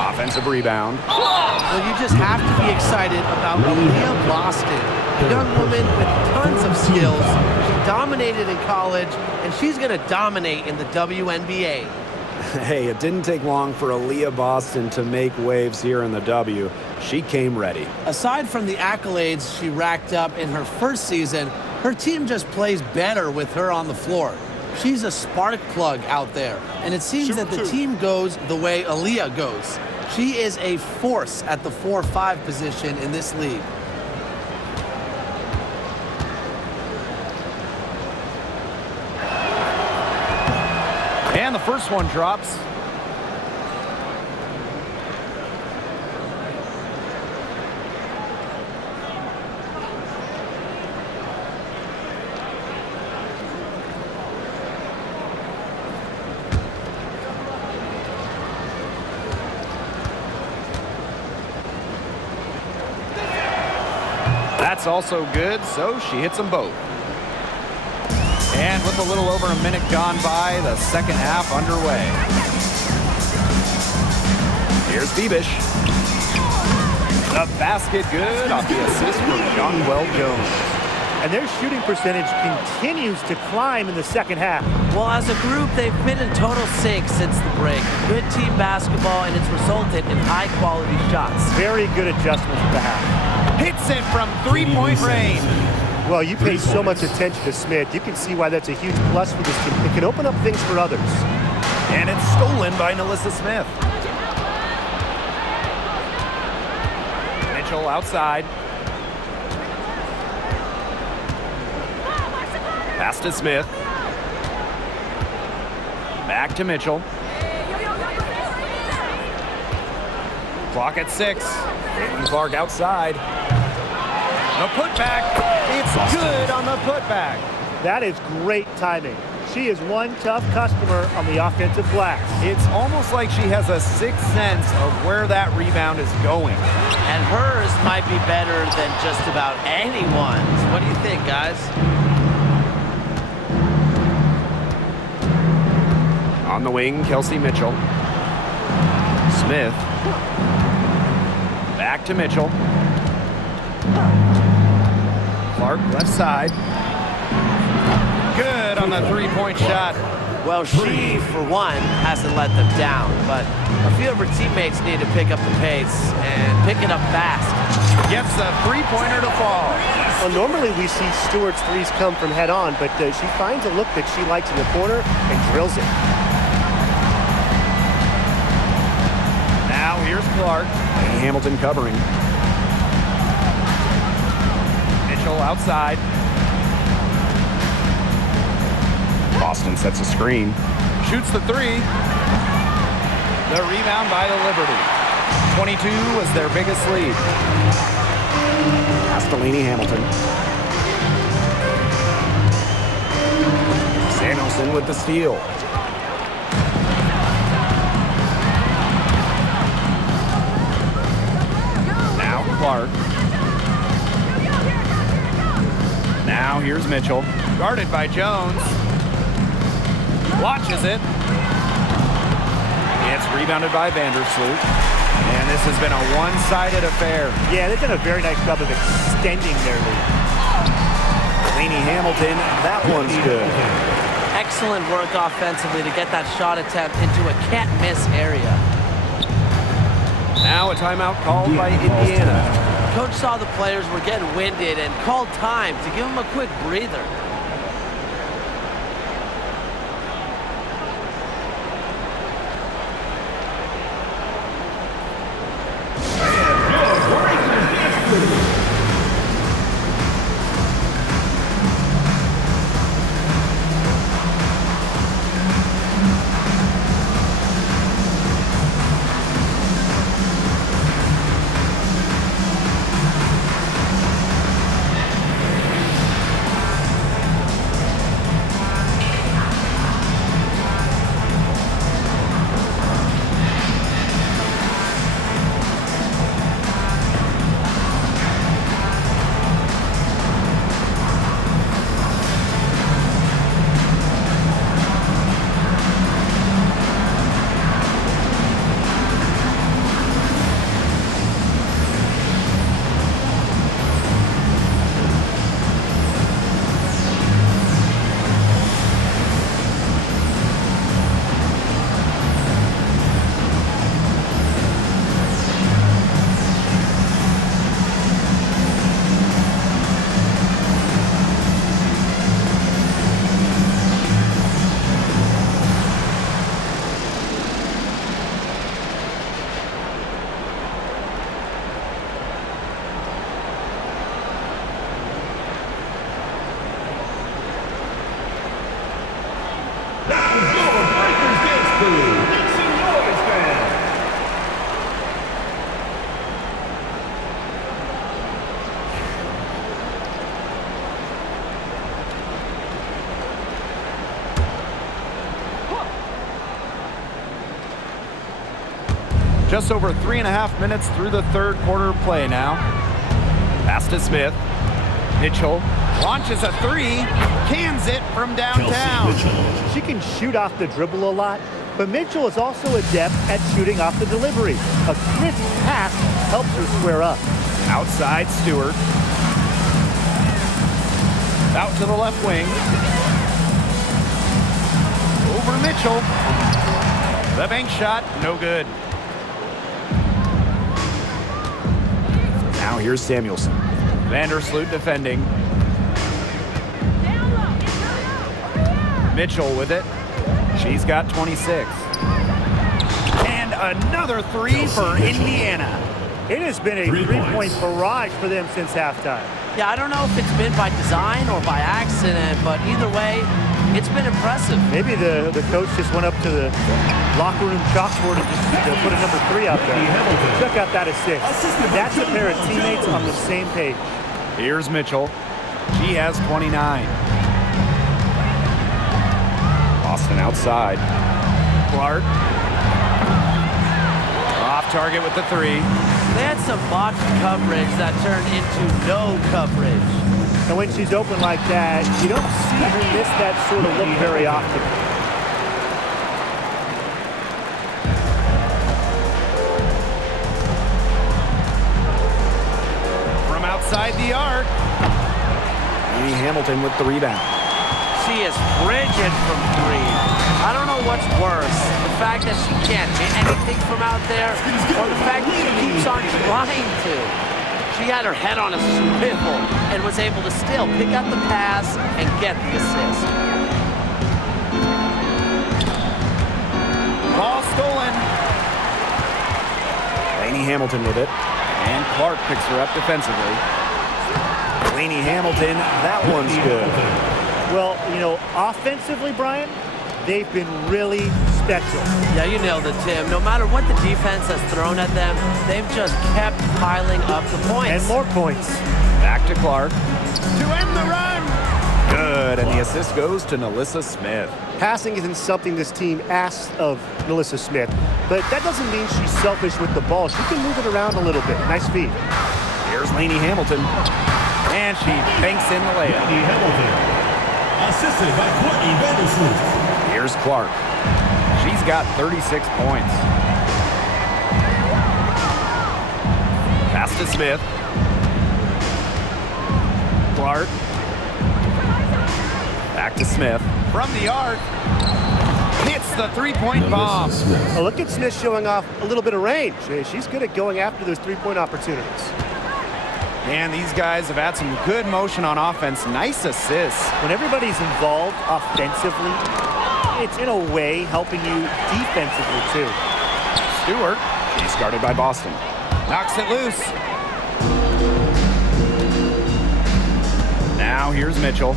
Offensive rebound. Well, you just have to be excited about Aaliyah Boston, a young woman with tons of skills. She dominated in college, and she's going to dominate in the WNBA. Hey, it didn't take long for Aaliyah Boston to make waves here in the W. She came ready. Aside from the accolades she racked up in her first season, her team just plays better with her on the floor. She's a spark plug out there, and it seems that the team goes the way Aaliyah goes. She is a force at the 4-5 position in this league. And the first one drops. That's also good, so she hits them both. And with a little over a minute gone by, the second half underway. Here's Bebish. The basket good off the assist from Jonquel Jones. And their shooting percentage continues to climb in the second half. Well, as a group, they've been in total sync since the break. Good team basketball, and it's resulted in high-quality shots. Very good adjustments at the half. Hits it from 3-point range. Well, you pay so much attention to Smith. You can see why that's a huge plus for this team. It can open up things for others. And it's stolen by Nalissa Smith. Mitchell outside. Pass to Smith. Back to Mitchell. Clock at 6. Caitlin Clark outside. The putback. It's good on the putback. That is great timing. She is one tough customer on the offensive glass. It's almost like she has a sixth sense of where that rebound is going. And hers might be better than just about anyone's. What do you think, guys? On the wing, Kelsey Mitchell. Smith. Back to Mitchell. Clark left side. Good on the three-point shot. Well, she, for one, hasn't let them down, but a few of her teammates need to pick up the pace and pick it up fast. Gets the three-pointer to fall. Well, normally we see Stewart's threes come from head on, but she finds a look that she likes in the corner and drills it. Now here's Clark. And Hamilton covering. Mitchell outside. Boston sets a screen. Shoots the three. The rebound by the Liberty. 22 was their biggest lead. Castellini Hamilton. Samuelson with the steal. Now Clark. Now here's Mitchell. Guarded by Jones. Watches it. It's rebounded by Vandersloot. And this has been a one-sided affair. Yeah, they've done a very nice job of extending their lead. Laney Hamilton, that one's good. Excellent work offensively to get that shot attempt into a can't-miss area. Now a timeout called by Indiana. Coach saw the players were getting winded and called time to give them a quick breather. Just over 3.5 minutes through the third quarter of play now. Pass to Smith. Mitchell launches a three, cans it from downtown. She can shoot off the dribble a lot, but Mitchell is also adept at shooting off the delivery. A crisp pass helps her square up. Outside Stewart. Out to the left wing. Over Mitchell. The bank shot, no good. Now here's Samuelson. Vandersloot defending. Mitchell with it. She's got 26. And another three for Indiana. It has been a three-point barrage for them since halftime. Yeah, I don't know if it's been by design or by accident, but either way, it's been impressive. Maybe the coach just went up to the locker room chalkboard and just put a number 3 out there. Check out that assist. That's a pair of teammates on the same page. Here's Mitchell. She has 29. Boston outside. Clark. Off target with the 3. They had some botched coverage that turned into no coverage. And when she's open like that, you don't see her miss that sort of look very often. From outside the arc. Amy Hamilton with the rebound. She is frigid from 3. I don't know what's worse, the fact that she can't hit anything from out there, or the fact that she keeps on trying to. She had her head on a swivel and was able to still pick up the pass and get the assist. Ball stolen. Lainey Hamilton with it. And Clark picks her up defensively. Lainey Hamilton, that one's good. Well, you know, offensively, Brian, they've been really special. Yeah, you nailed it, Tim. No matter what the defense has thrown at them, they've just kept piling up the points. And more points. Back to Clark. To end the run. Good, and the assist goes to Nalissa Smith. Passing isn't something this team asks of Nalissa Smith, but that doesn't mean she's selfish with the ball. She can move it around a little bit. Nice feed. Here's Lainey Hamilton. And she banks in the layup. Lainey Hamilton, assisted by Courtney Vandersloot. Here's Clark. She's got 36 points. Pass to Smith. Clark. Back to Smith. From the arc. Hits the three-point bomb. Oh, look at Smith showing off a little bit of range. She's good at going after those three-point opportunities. And these guys have had some good motion on offense. Nice assists. When everybody's involved offensively, it's in a way helping you defensively too. Stewart, she's guarded by Boston. Knocks it loose. Now here's Mitchell.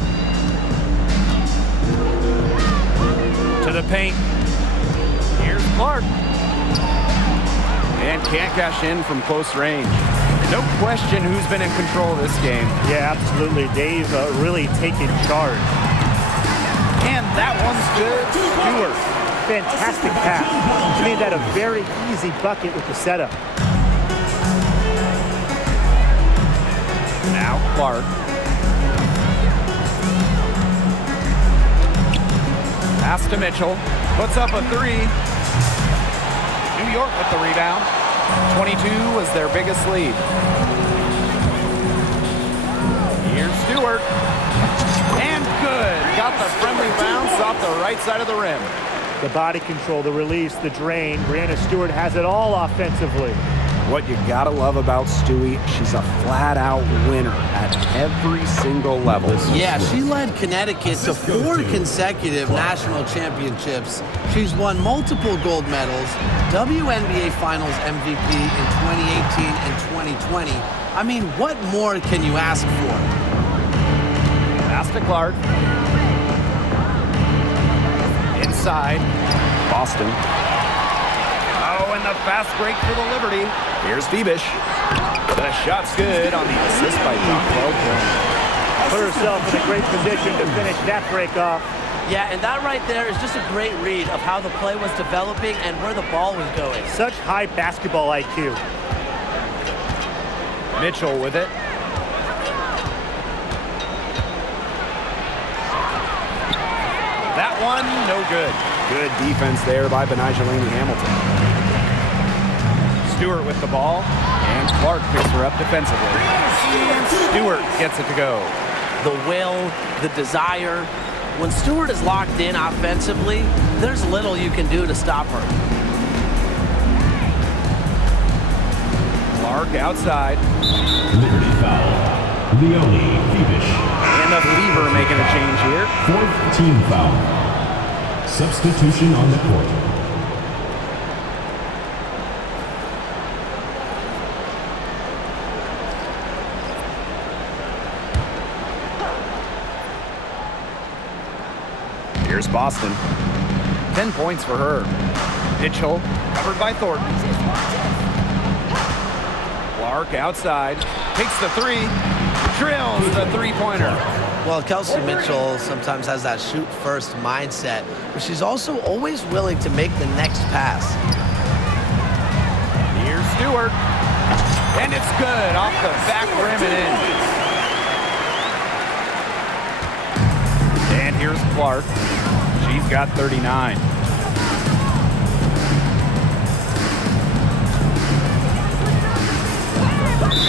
To the paint. Here's Clark. And can't cash in from close range. No question who's been in control of this game. Yeah, absolutely. They've really taken charge. And that one's good. Stewart. Fantastic pass. She made that a very easy bucket with the setup. Now Clark. Pass to Mitchell. Puts up a 3. New York with the rebound. 22 was their biggest lead. Here's Stewart. And good. Got the friendly bounce off the right side of the rim. The body control, the release, the drain. Brianna Stewart has it all offensively. What you gotta love about Stewie, she's a flat-out winner at every single level. Yeah, she led Connecticut to 4 consecutive national championships. She's won multiple gold medals, WNBA Finals MVP in 2018 and 2020. I mean, what more can you ask for? Pass to Clark. Inside. Boston. Oh, and the fast break for the Liberty. Here's Phoebish. The shot's good on the assist by John. Put herself in a great position to finish that break off. Yeah, and that right there is just a great read of how the play was developing and where the ball was going. Such high basketball IQ. Mitchell with it. That one, no good. Good defense there by Benijah Lainey Hamilton. Stewart with the ball, and Clark picks her up defensively. And Stewart gets it to go. The will, the desire. When Stewart is locked in offensively, there's little you can do to stop her. Clark outside. Liberty foul. Leonie Phoebish. And the Fever making a change here. 4th team foul. Substitution on the court. Here's Boston. 10 points for her. Mitchell, covered by Thornton. Clark outside, takes the three, drills the three-pointer. Well, Kelsey Mitchell sometimes has that shoot-first mindset, but she's also always willing to make the next pass. Here's Stewart, and it's good off the back rim and in. And here's Clark. She's got 39.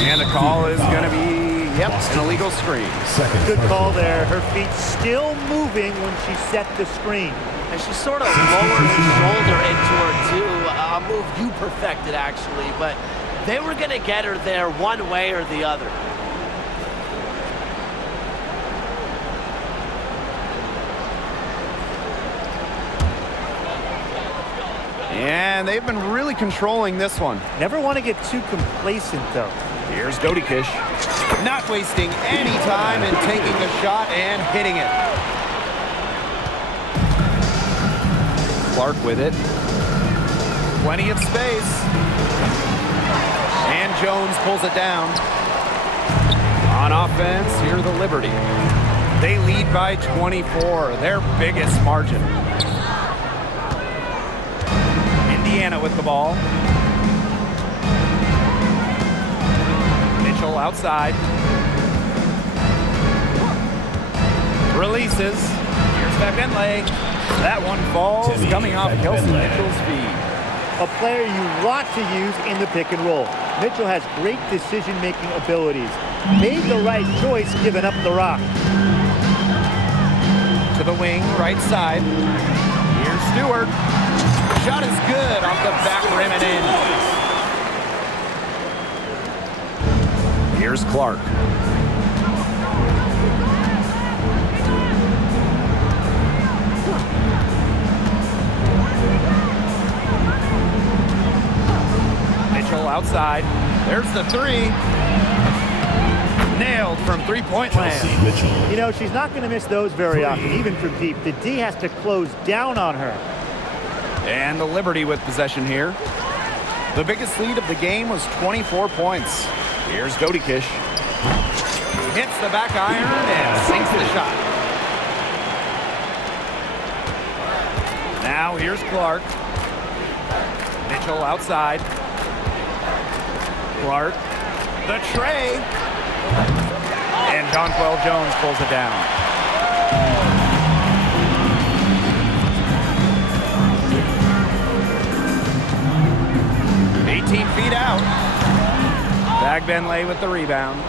And the call is going to be, an illegal screen. Good call there. Her feet still moving when she set the screen. And she sort of lowered her shoulder into her, too. A move you perfected, actually. But they were going to get her there one way or the other. And they've been really controlling this one. Never want to get too complacent, though. Here's Dodikish, not wasting any time and taking the shot and hitting it. Clark with it. Plenty of space. And Jones pulls it down. On offense, here the Liberty. They lead by 24, their biggest margin. Indiana with the ball. Mitchell outside. Releases. Here's Vandersloot. That one falls, coming off Kelsey Mitchell's feet. A player you want to use in the pick and roll. Mitchell has great decision-making abilities. Made the right choice giving up the rock. To the wing, right side. Here's Stewart. Shot is good off the back rim and in. Here's Clark. Mitchell outside. There's the three. Nailed from three-point land. You know, she's not going to miss those very often, even from deep. The D has to close down on her. And the Liberty with possession here. The biggest lead of the game was 24 points. Here's Dodikish. Hits the back iron and sinks the shot. Now here's Clark. Mitchell outside. Clark. The tray. And Jonquel Jones pulls it down. 18 feet out. Vandersloot with the rebound.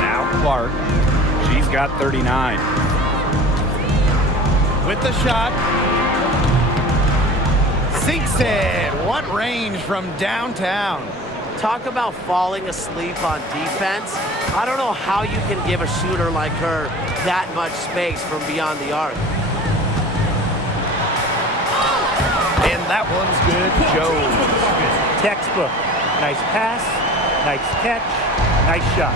Now Clark. She's got 39. With the shot. Sinks it. What range from downtown. Talk about falling asleep on defense. I don't know how you can give a shooter like her that much space from beyond the arc. And that one's good, Jones. Textbook. Nice pass, nice catch, nice shot.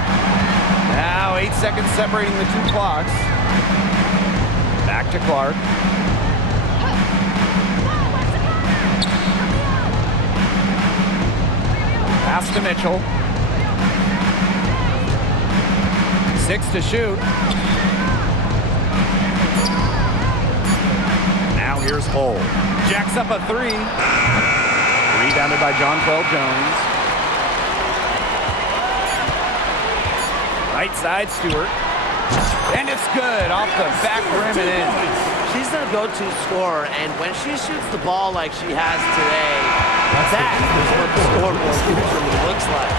Now 8 seconds separating the two clocks. Back to Clark. Pass to Mitchell. 6 to shoot. Now here's Hull. Jacks up a three. Rebounded by Jonquel Jones. Right side, Stewart. And it's good off the back rim and in. She's their go-to scorer, and when she shoots the ball like she has today, that is what the scoreboard usually looks like.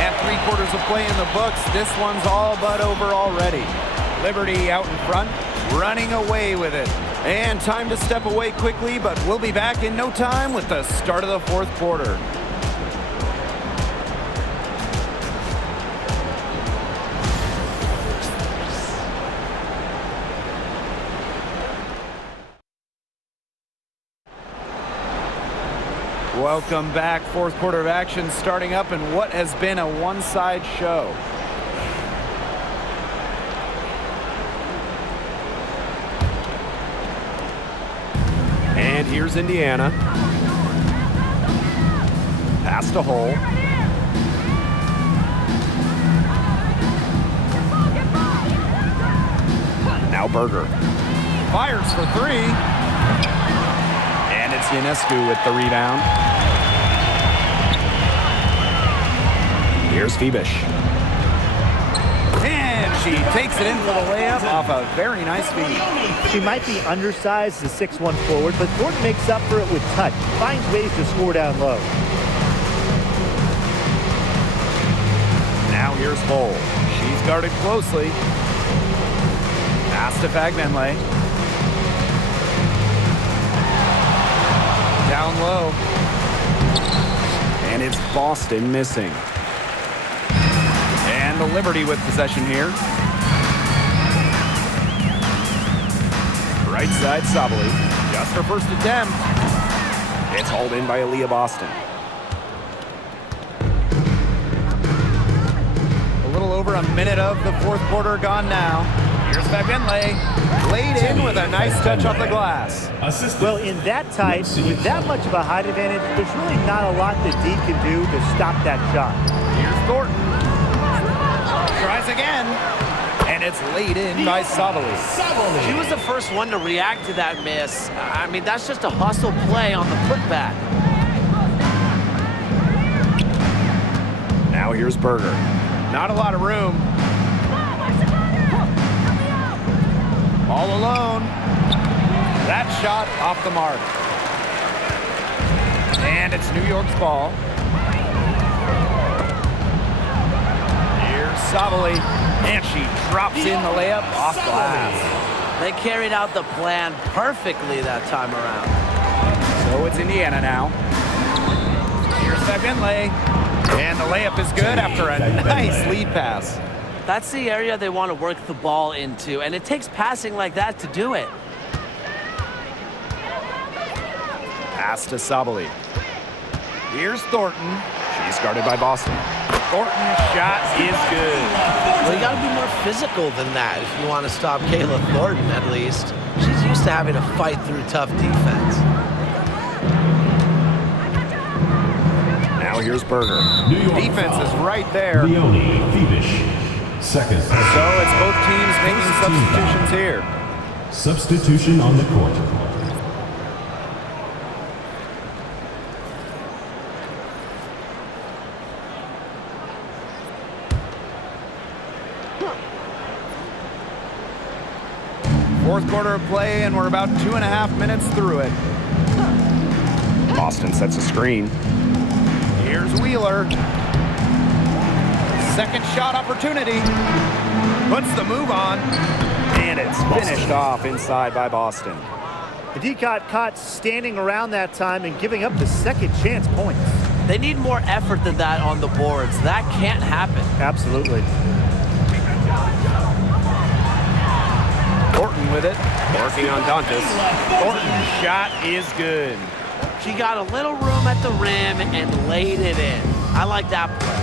And 3/4 of play in the books. This one's all but over already. Liberty out in front, running away with it. And time to step away quickly, but we'll be back in no time with the start of the fourth quarter. Welcome back. Fourth quarter of action starting up in what has been a one-side show. And here's Indiana. Pass to Hull. Now Berger. Fires for three. And it's Ionescu with the rebound. Here's Fibish. And she takes it in for the layup off a very nice feed. She might be undersized as a 6'1 forward, but Thornton makes up for it with touch. Finds ways to score down low. Now here's Hull. She's guarded closely. Pass to Fagbenle. Down low. And it's Boston missing. And the Liberty with possession here. Right side, Sabali. Just her first attempt. It's hauled in by Aaliyah Boston. A little over a minute of the fourth quarter gone now. Here's Fagbenle. Laid in with a nice touch off the glass. Well, in that tight, with that much of a height advantage, there's really not a lot that D can do to stop that shot. Here's Thornton. Tries again. And it's laid in by Sabali. She was the first one to react to that miss. I mean, that's just a hustle play on the putback. Now here's Berger. Not a lot of room. All alone. That shot off the mark. And it's New York's ball. Here's Sabali. And she drops in the layup off glass. They carried out the plan perfectly that time around. So it's Indiana now. Here's Fagbenle. And the layup is good after a nice lead pass. That's the area they want to work the ball into, and it takes passing like that to do it. Pass to Sabali. Here's Thornton. She's guarded by Boston. Thornton's shot is good. Well, you got to be more physical than that if you want to stop Kayla Thornton, at least. She's used to having to fight through tough defense. Now here's Berger. Defense is right there. Leone Fibish. Second. So it's both teams making substitutions here. Substitution on the court. Fourth quarter of play, and we're about 2.5 minutes through it. Boston sets a screen. Here's Wheeler. Second shot opportunity. Puts the move on. And it's finished off inside by Boston. The D got caught standing around that time and giving up the second chance points. They need more effort than that on the boards. That can't happen. Absolutely. Thornton with it. Working on Dantas. Thornton's shot is good. She got a little room at the rim and laid it in. I like that play.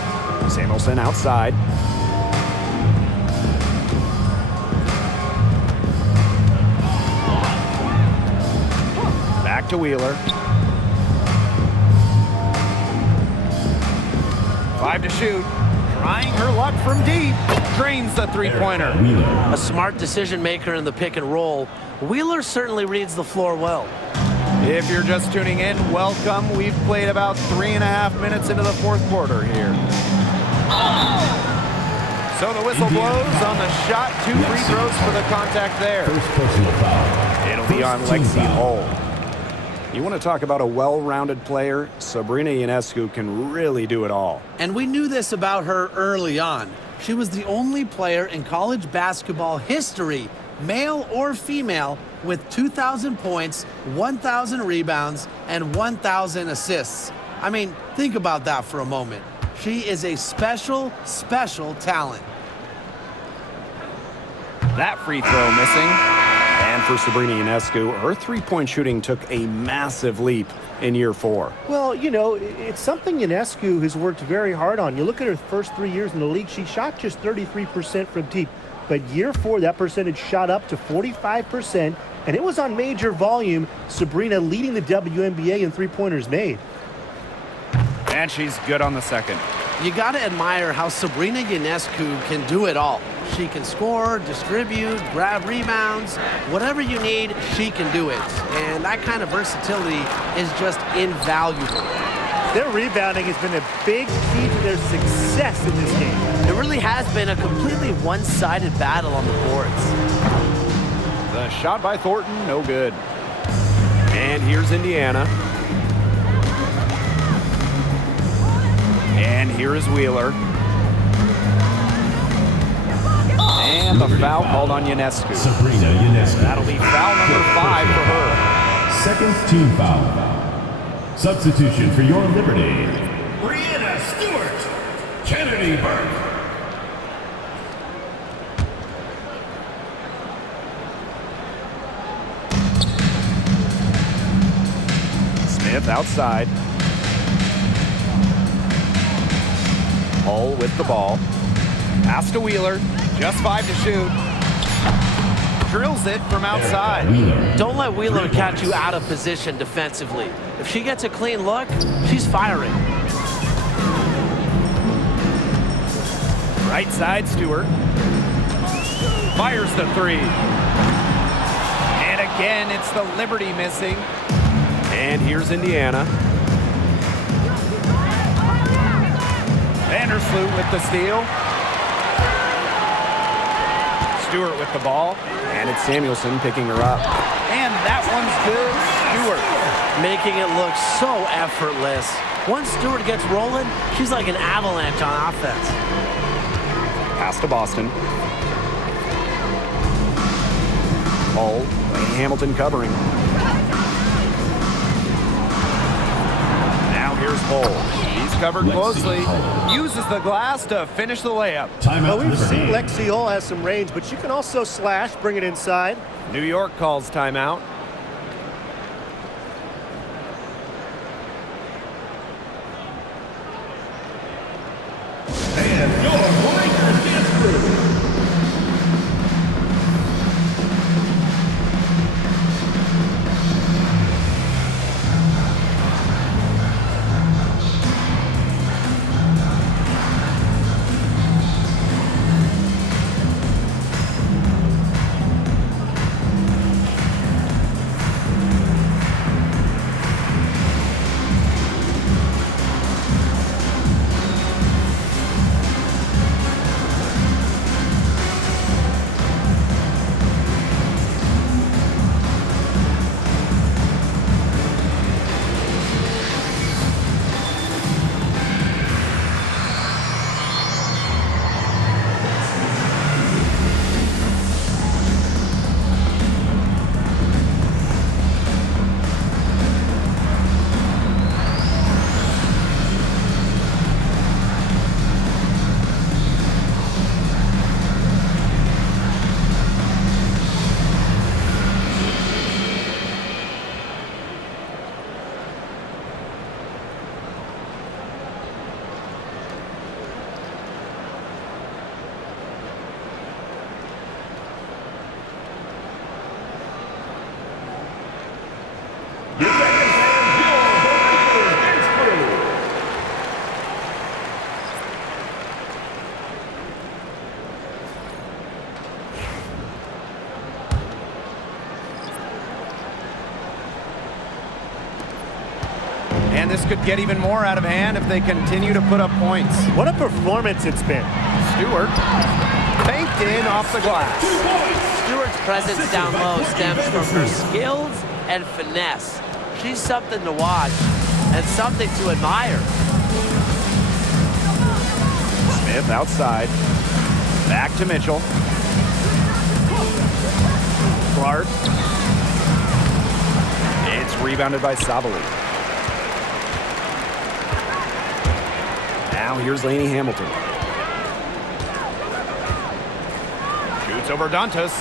Samuelson outside. Back to Wheeler. 5 to shoot. Trying her luck from deep. Drains the three-pointer. A smart decision maker in the pick and roll. Wheeler certainly reads the floor well. If you're just tuning in, welcome. We've played about 3.5 minutes into the fourth quarter here. So the whistle blows on the shot. 2 free throws for the contact there. First personal foul. It'll be on Lexi Hull. You want to talk about a well-rounded player? Sabrina Ionescu can really do it all. And we knew this about her early on. She was the only player in college basketball history, male or female, with 2,000 points, 1,000 rebounds, and 1,000 assists. I mean, think about that for a moment. She is a special, special talent. That free throw missing. And for Sabrina Ionescu. Her three-point shooting took a massive leap in year 4. Well, you know, it's something Ionescu has worked very hard on. You look at her first 3 years in the league, she shot just 33% from deep. But year 4, that percentage shot up to 45%, and it was on major volume. Sabrina leading the WNBA in three-pointers made. And she's good on the second. You got to admire how Sabrina Ionescu can do it all. She can score, distribute, grab rebounds. Whatever you need, she can do it. And that kind of versatility is just invaluable. Their rebounding has been a big key to their success in this game. It really has been a completely one-sided battle on the boards. The shot by Thornton, no good. And here's Indiana. And here is Wheeler. And the foul called on Ionescu. Sabrina Ionescu. That'll be foul number 5 for her. Second team foul. Substitution for your Liberty. Brianna Stewart. Kennedy Burke. Smith outside. Hull with the ball. Pass to Wheeler. Just 5 to shoot. Drills it from outside. Don't let Wheeler catch you out of position defensively. If she gets a clean look, she's firing. Right side, Stewart. Fires the 3. And again, it's the Liberty missing. And here's Indiana. Vandersloot with the steal. Stewart with the ball. And it's Samuelson picking her up. And that one's good. Stewart. Making it look so effortless. Once Stewart gets rolling, she's like an avalanche on offense. Pass to Boston. Hull. Lane Hamilton covering. Now here's Hull. He's covered closely. Uses the glass to finish the layup. Well, we've seen Lexi Hull has some range, but she can also slash, bring it inside. New York calls timeout. And your Lakers dance crew. And this could get even more out of hand if they continue to put up points. What a performance it's been. Stewart banked in off the glass. Stewart's presence down low stems from her skills and finesse. She's something to watch and something to admire. Smith outside. Back to Mitchell. Clark. It's rebounded by Sabali. Now here's Laney Hamilton. Shoots over Dantas.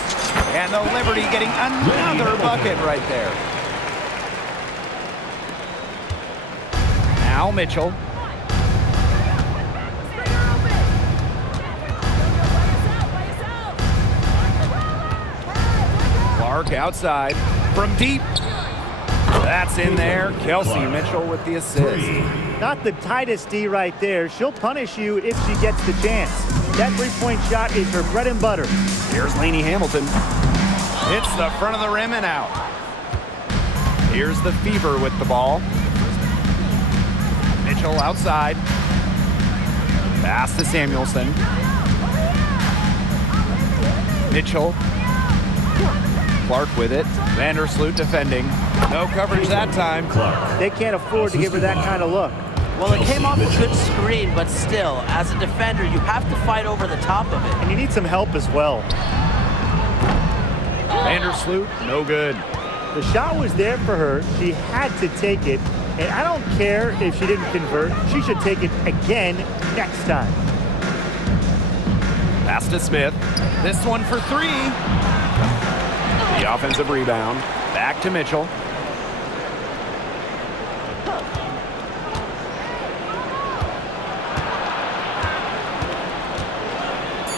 And the Liberty getting another bucket right there. Now Mitchell. Clark outside from deep. That's in there. Kelsey Mitchell with the assist. Not the tightest D right there. She'll punish you if she gets the chance. That three-point shot is her bread and butter. Here's Lainey Hamilton. Hits the front of the rim and out. Here's the Fever with the ball. Mitchell outside. Pass to Samuelson. Mitchell. Clark with it. Vandersloot defending. No coverage that time. They can't afford to give her that kind of look. Well, it came off a good screen, but still, as a defender, you have to fight over the top of it. And you need some help as well. Vandersloot, no good. The shot was there for her. She had to take it. And I don't care if she didn't convert. She should take it again next time. Pass to Smith. This one for three. The offensive rebound. Back to Mitchell.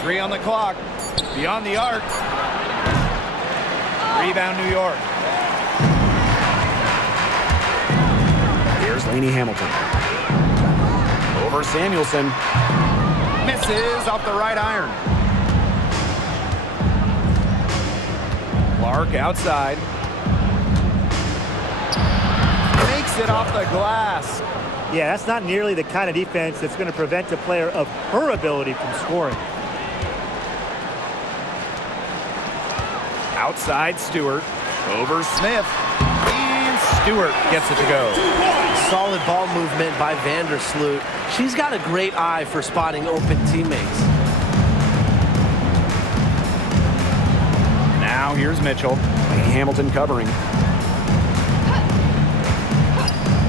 Three on the clock. Beyond the arc. Rebound New York. Here's Lainey Hamilton. Over Samuelson. Misses off the right iron. Clark outside. Makes it off the glass. Yeah, that's not nearly the kind of defense that's going to prevent a player of her ability from scoring. Outside Stewart. Over Smith. And Stewart gets it to go. Solid ball movement by Vandersloot. She's got a great eye for spotting open teammates. Now here's Mitchell. Hamilton covering.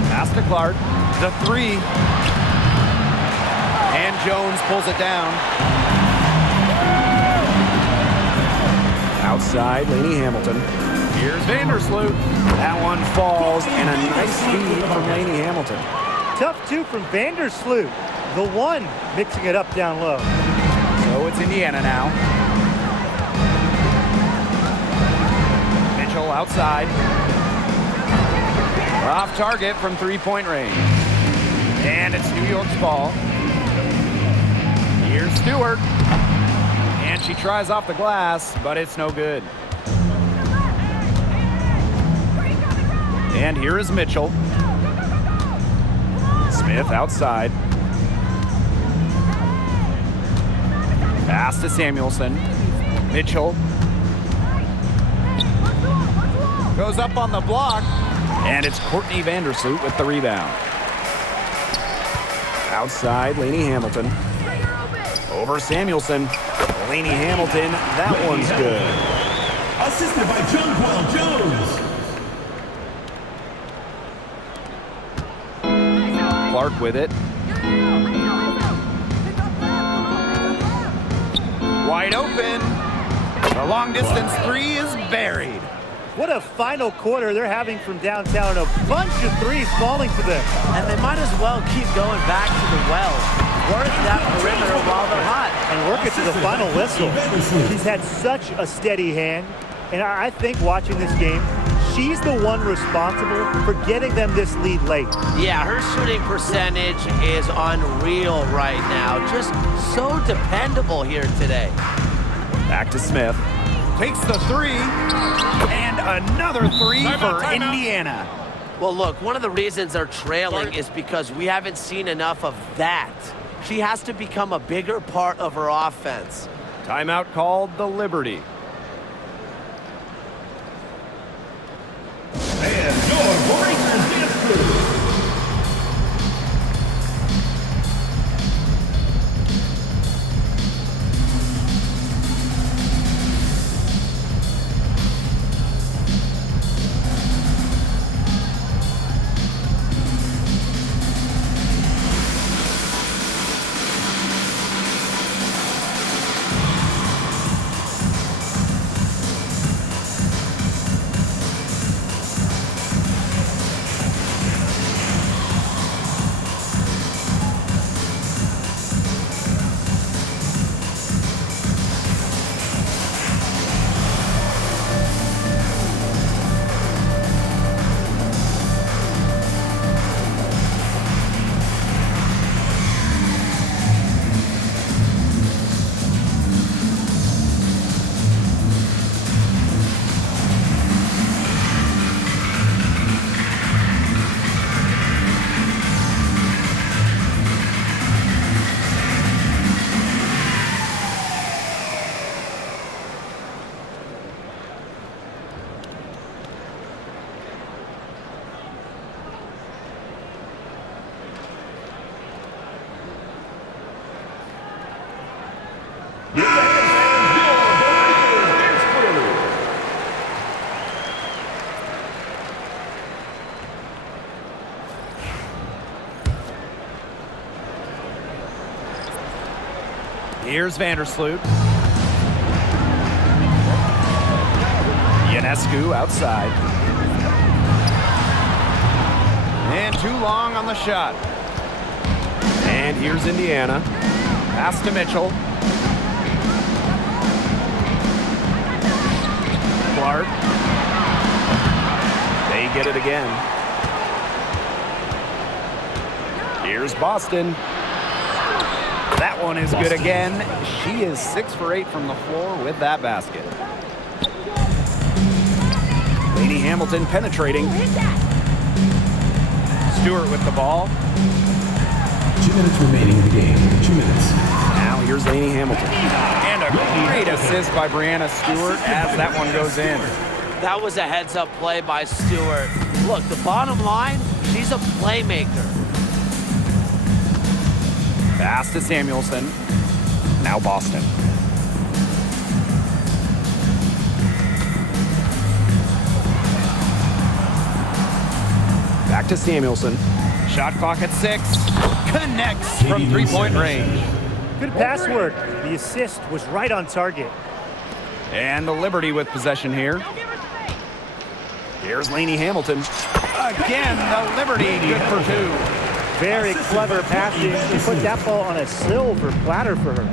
Pass to Clark. The three. And Jones pulls it down. Outside, Lainey Hamilton. Here's Vandersloot. That one falls, and a nice feed from Lainey Hamilton. Tough two from Vandersloot. The one mixing it up down low. So it's Indiana now. Mitchell outside. Off target from three-point range. And it's New York's ball. Here's Stewart. And she tries off the glass, but it's no good. And here is Mitchell. Smith outside. Pass to Samuelson. Mitchell. Goes up on the block. And it's Courtney Vandersloot with the rebound. Outside, Lainey Hamilton. Over Samuelson. Lainey Hamilton, that one's good. Assisted by Jonquil Jones. Clark with it. Wide open. The long distance three is buried. What a final quarter they're having from downtown. A bunch of threes falling to them. And they might as well keep going back to the well. Work that perimeter while they're hot. And work it to the final whistle. She's had such a steady hand. And I think watching this game, she's the one responsible for getting them this lead late. Yeah, her shooting percentage is unreal right now. Just so dependable here today. Back to Smith. Takes the three. And another three for Indiana. Well, look, one of the reasons they're trailing is because we haven't seen enough of that. She has to become a bigger part of her offense. Timeout called the Liberty. And your Breakers dance crew. Here's Vandersloot. Ionescu outside. And too long on the shot. And here's Indiana. Pass to Mitchell. Clark. They get it again. Here's Boston. That one is good again. She is 6 for 8 from the floor with that basket. Lainey Hamilton penetrating. Stewart with the ball. 2 minutes remaining in the game. 2 minutes. Now here's Lainey Hamilton. And a great assist by Brianna Stewart as that one goes in. That was a heads-up play by Stewart. Look, the bottom line, she's a playmaker. Pass to Samuelson. Now Boston. Back to Samuelson. Shot clock at 6. Connects from three-point range. Good pass work. The assist was right on target. And the Liberty with possession here. Here's Lainey Hamilton. Again, the Liberty good for 2. Very clever passing. She put that ball on a silver platter for her.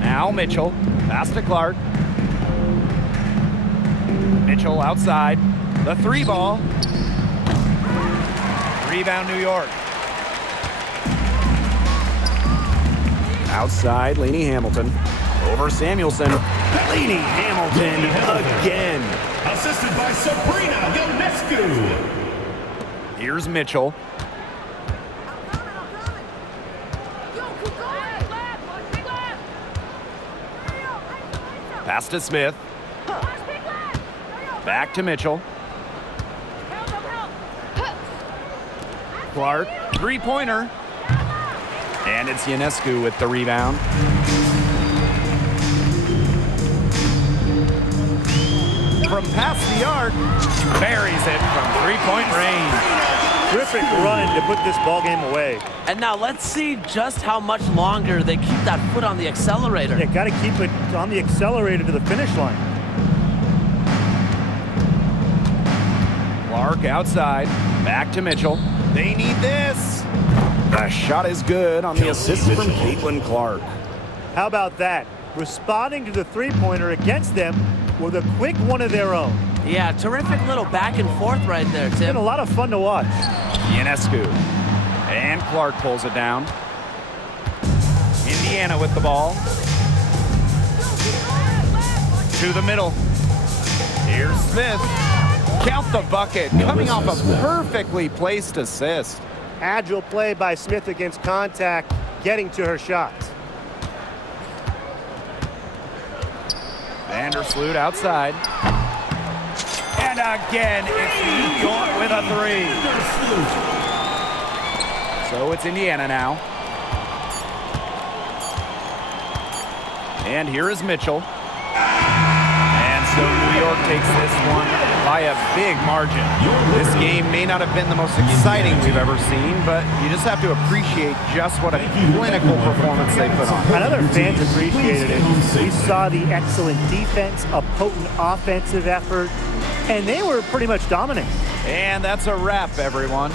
Now Mitchell. Pass to Clark. Mitchell outside. The 3 ball. Rebound New York. Outside, Lainey Hamilton. Over Samuelson. Lainey Hamilton again. Assisted by Sabrina Ionescu. Here's Mitchell. Pass to Smith. Back to Mitchell. Clark, 3-pointer. And it's Ionescu with the rebound. From past the arc, buries it from 3-point range. Terrific run to put this ball game away. And now let's see just how much longer they keep that foot on the accelerator. They got to keep it on the accelerator to the finish line. Clark outside, back to Mitchell. They need this. The shot is good on the assist from Caitlin Clark. How about that? Responding to the three-pointer against them with a quick one of their own. Yeah, terrific little back and forth right there, It's been Tim. a lot of fun to watch. Ionescu. And Clark pulls it down. Indiana with the ball. To the middle. Here's Smith. Count the bucket. Coming off a perfectly placed assist. Agile play by Smith against contact, getting to her shots. Vandersloot outside. And again, it's New York with a 3. So it's Indiana now. And here is Mitchell. And so New York takes this one by a big margin. This game may not have been the most exciting we've ever seen, but you just have to appreciate just what a clinical performance they put on. I know their fans appreciated it. We saw the excellent defense, a potent offensive effort, and they were pretty much dominant. And that's a wrap, everyone.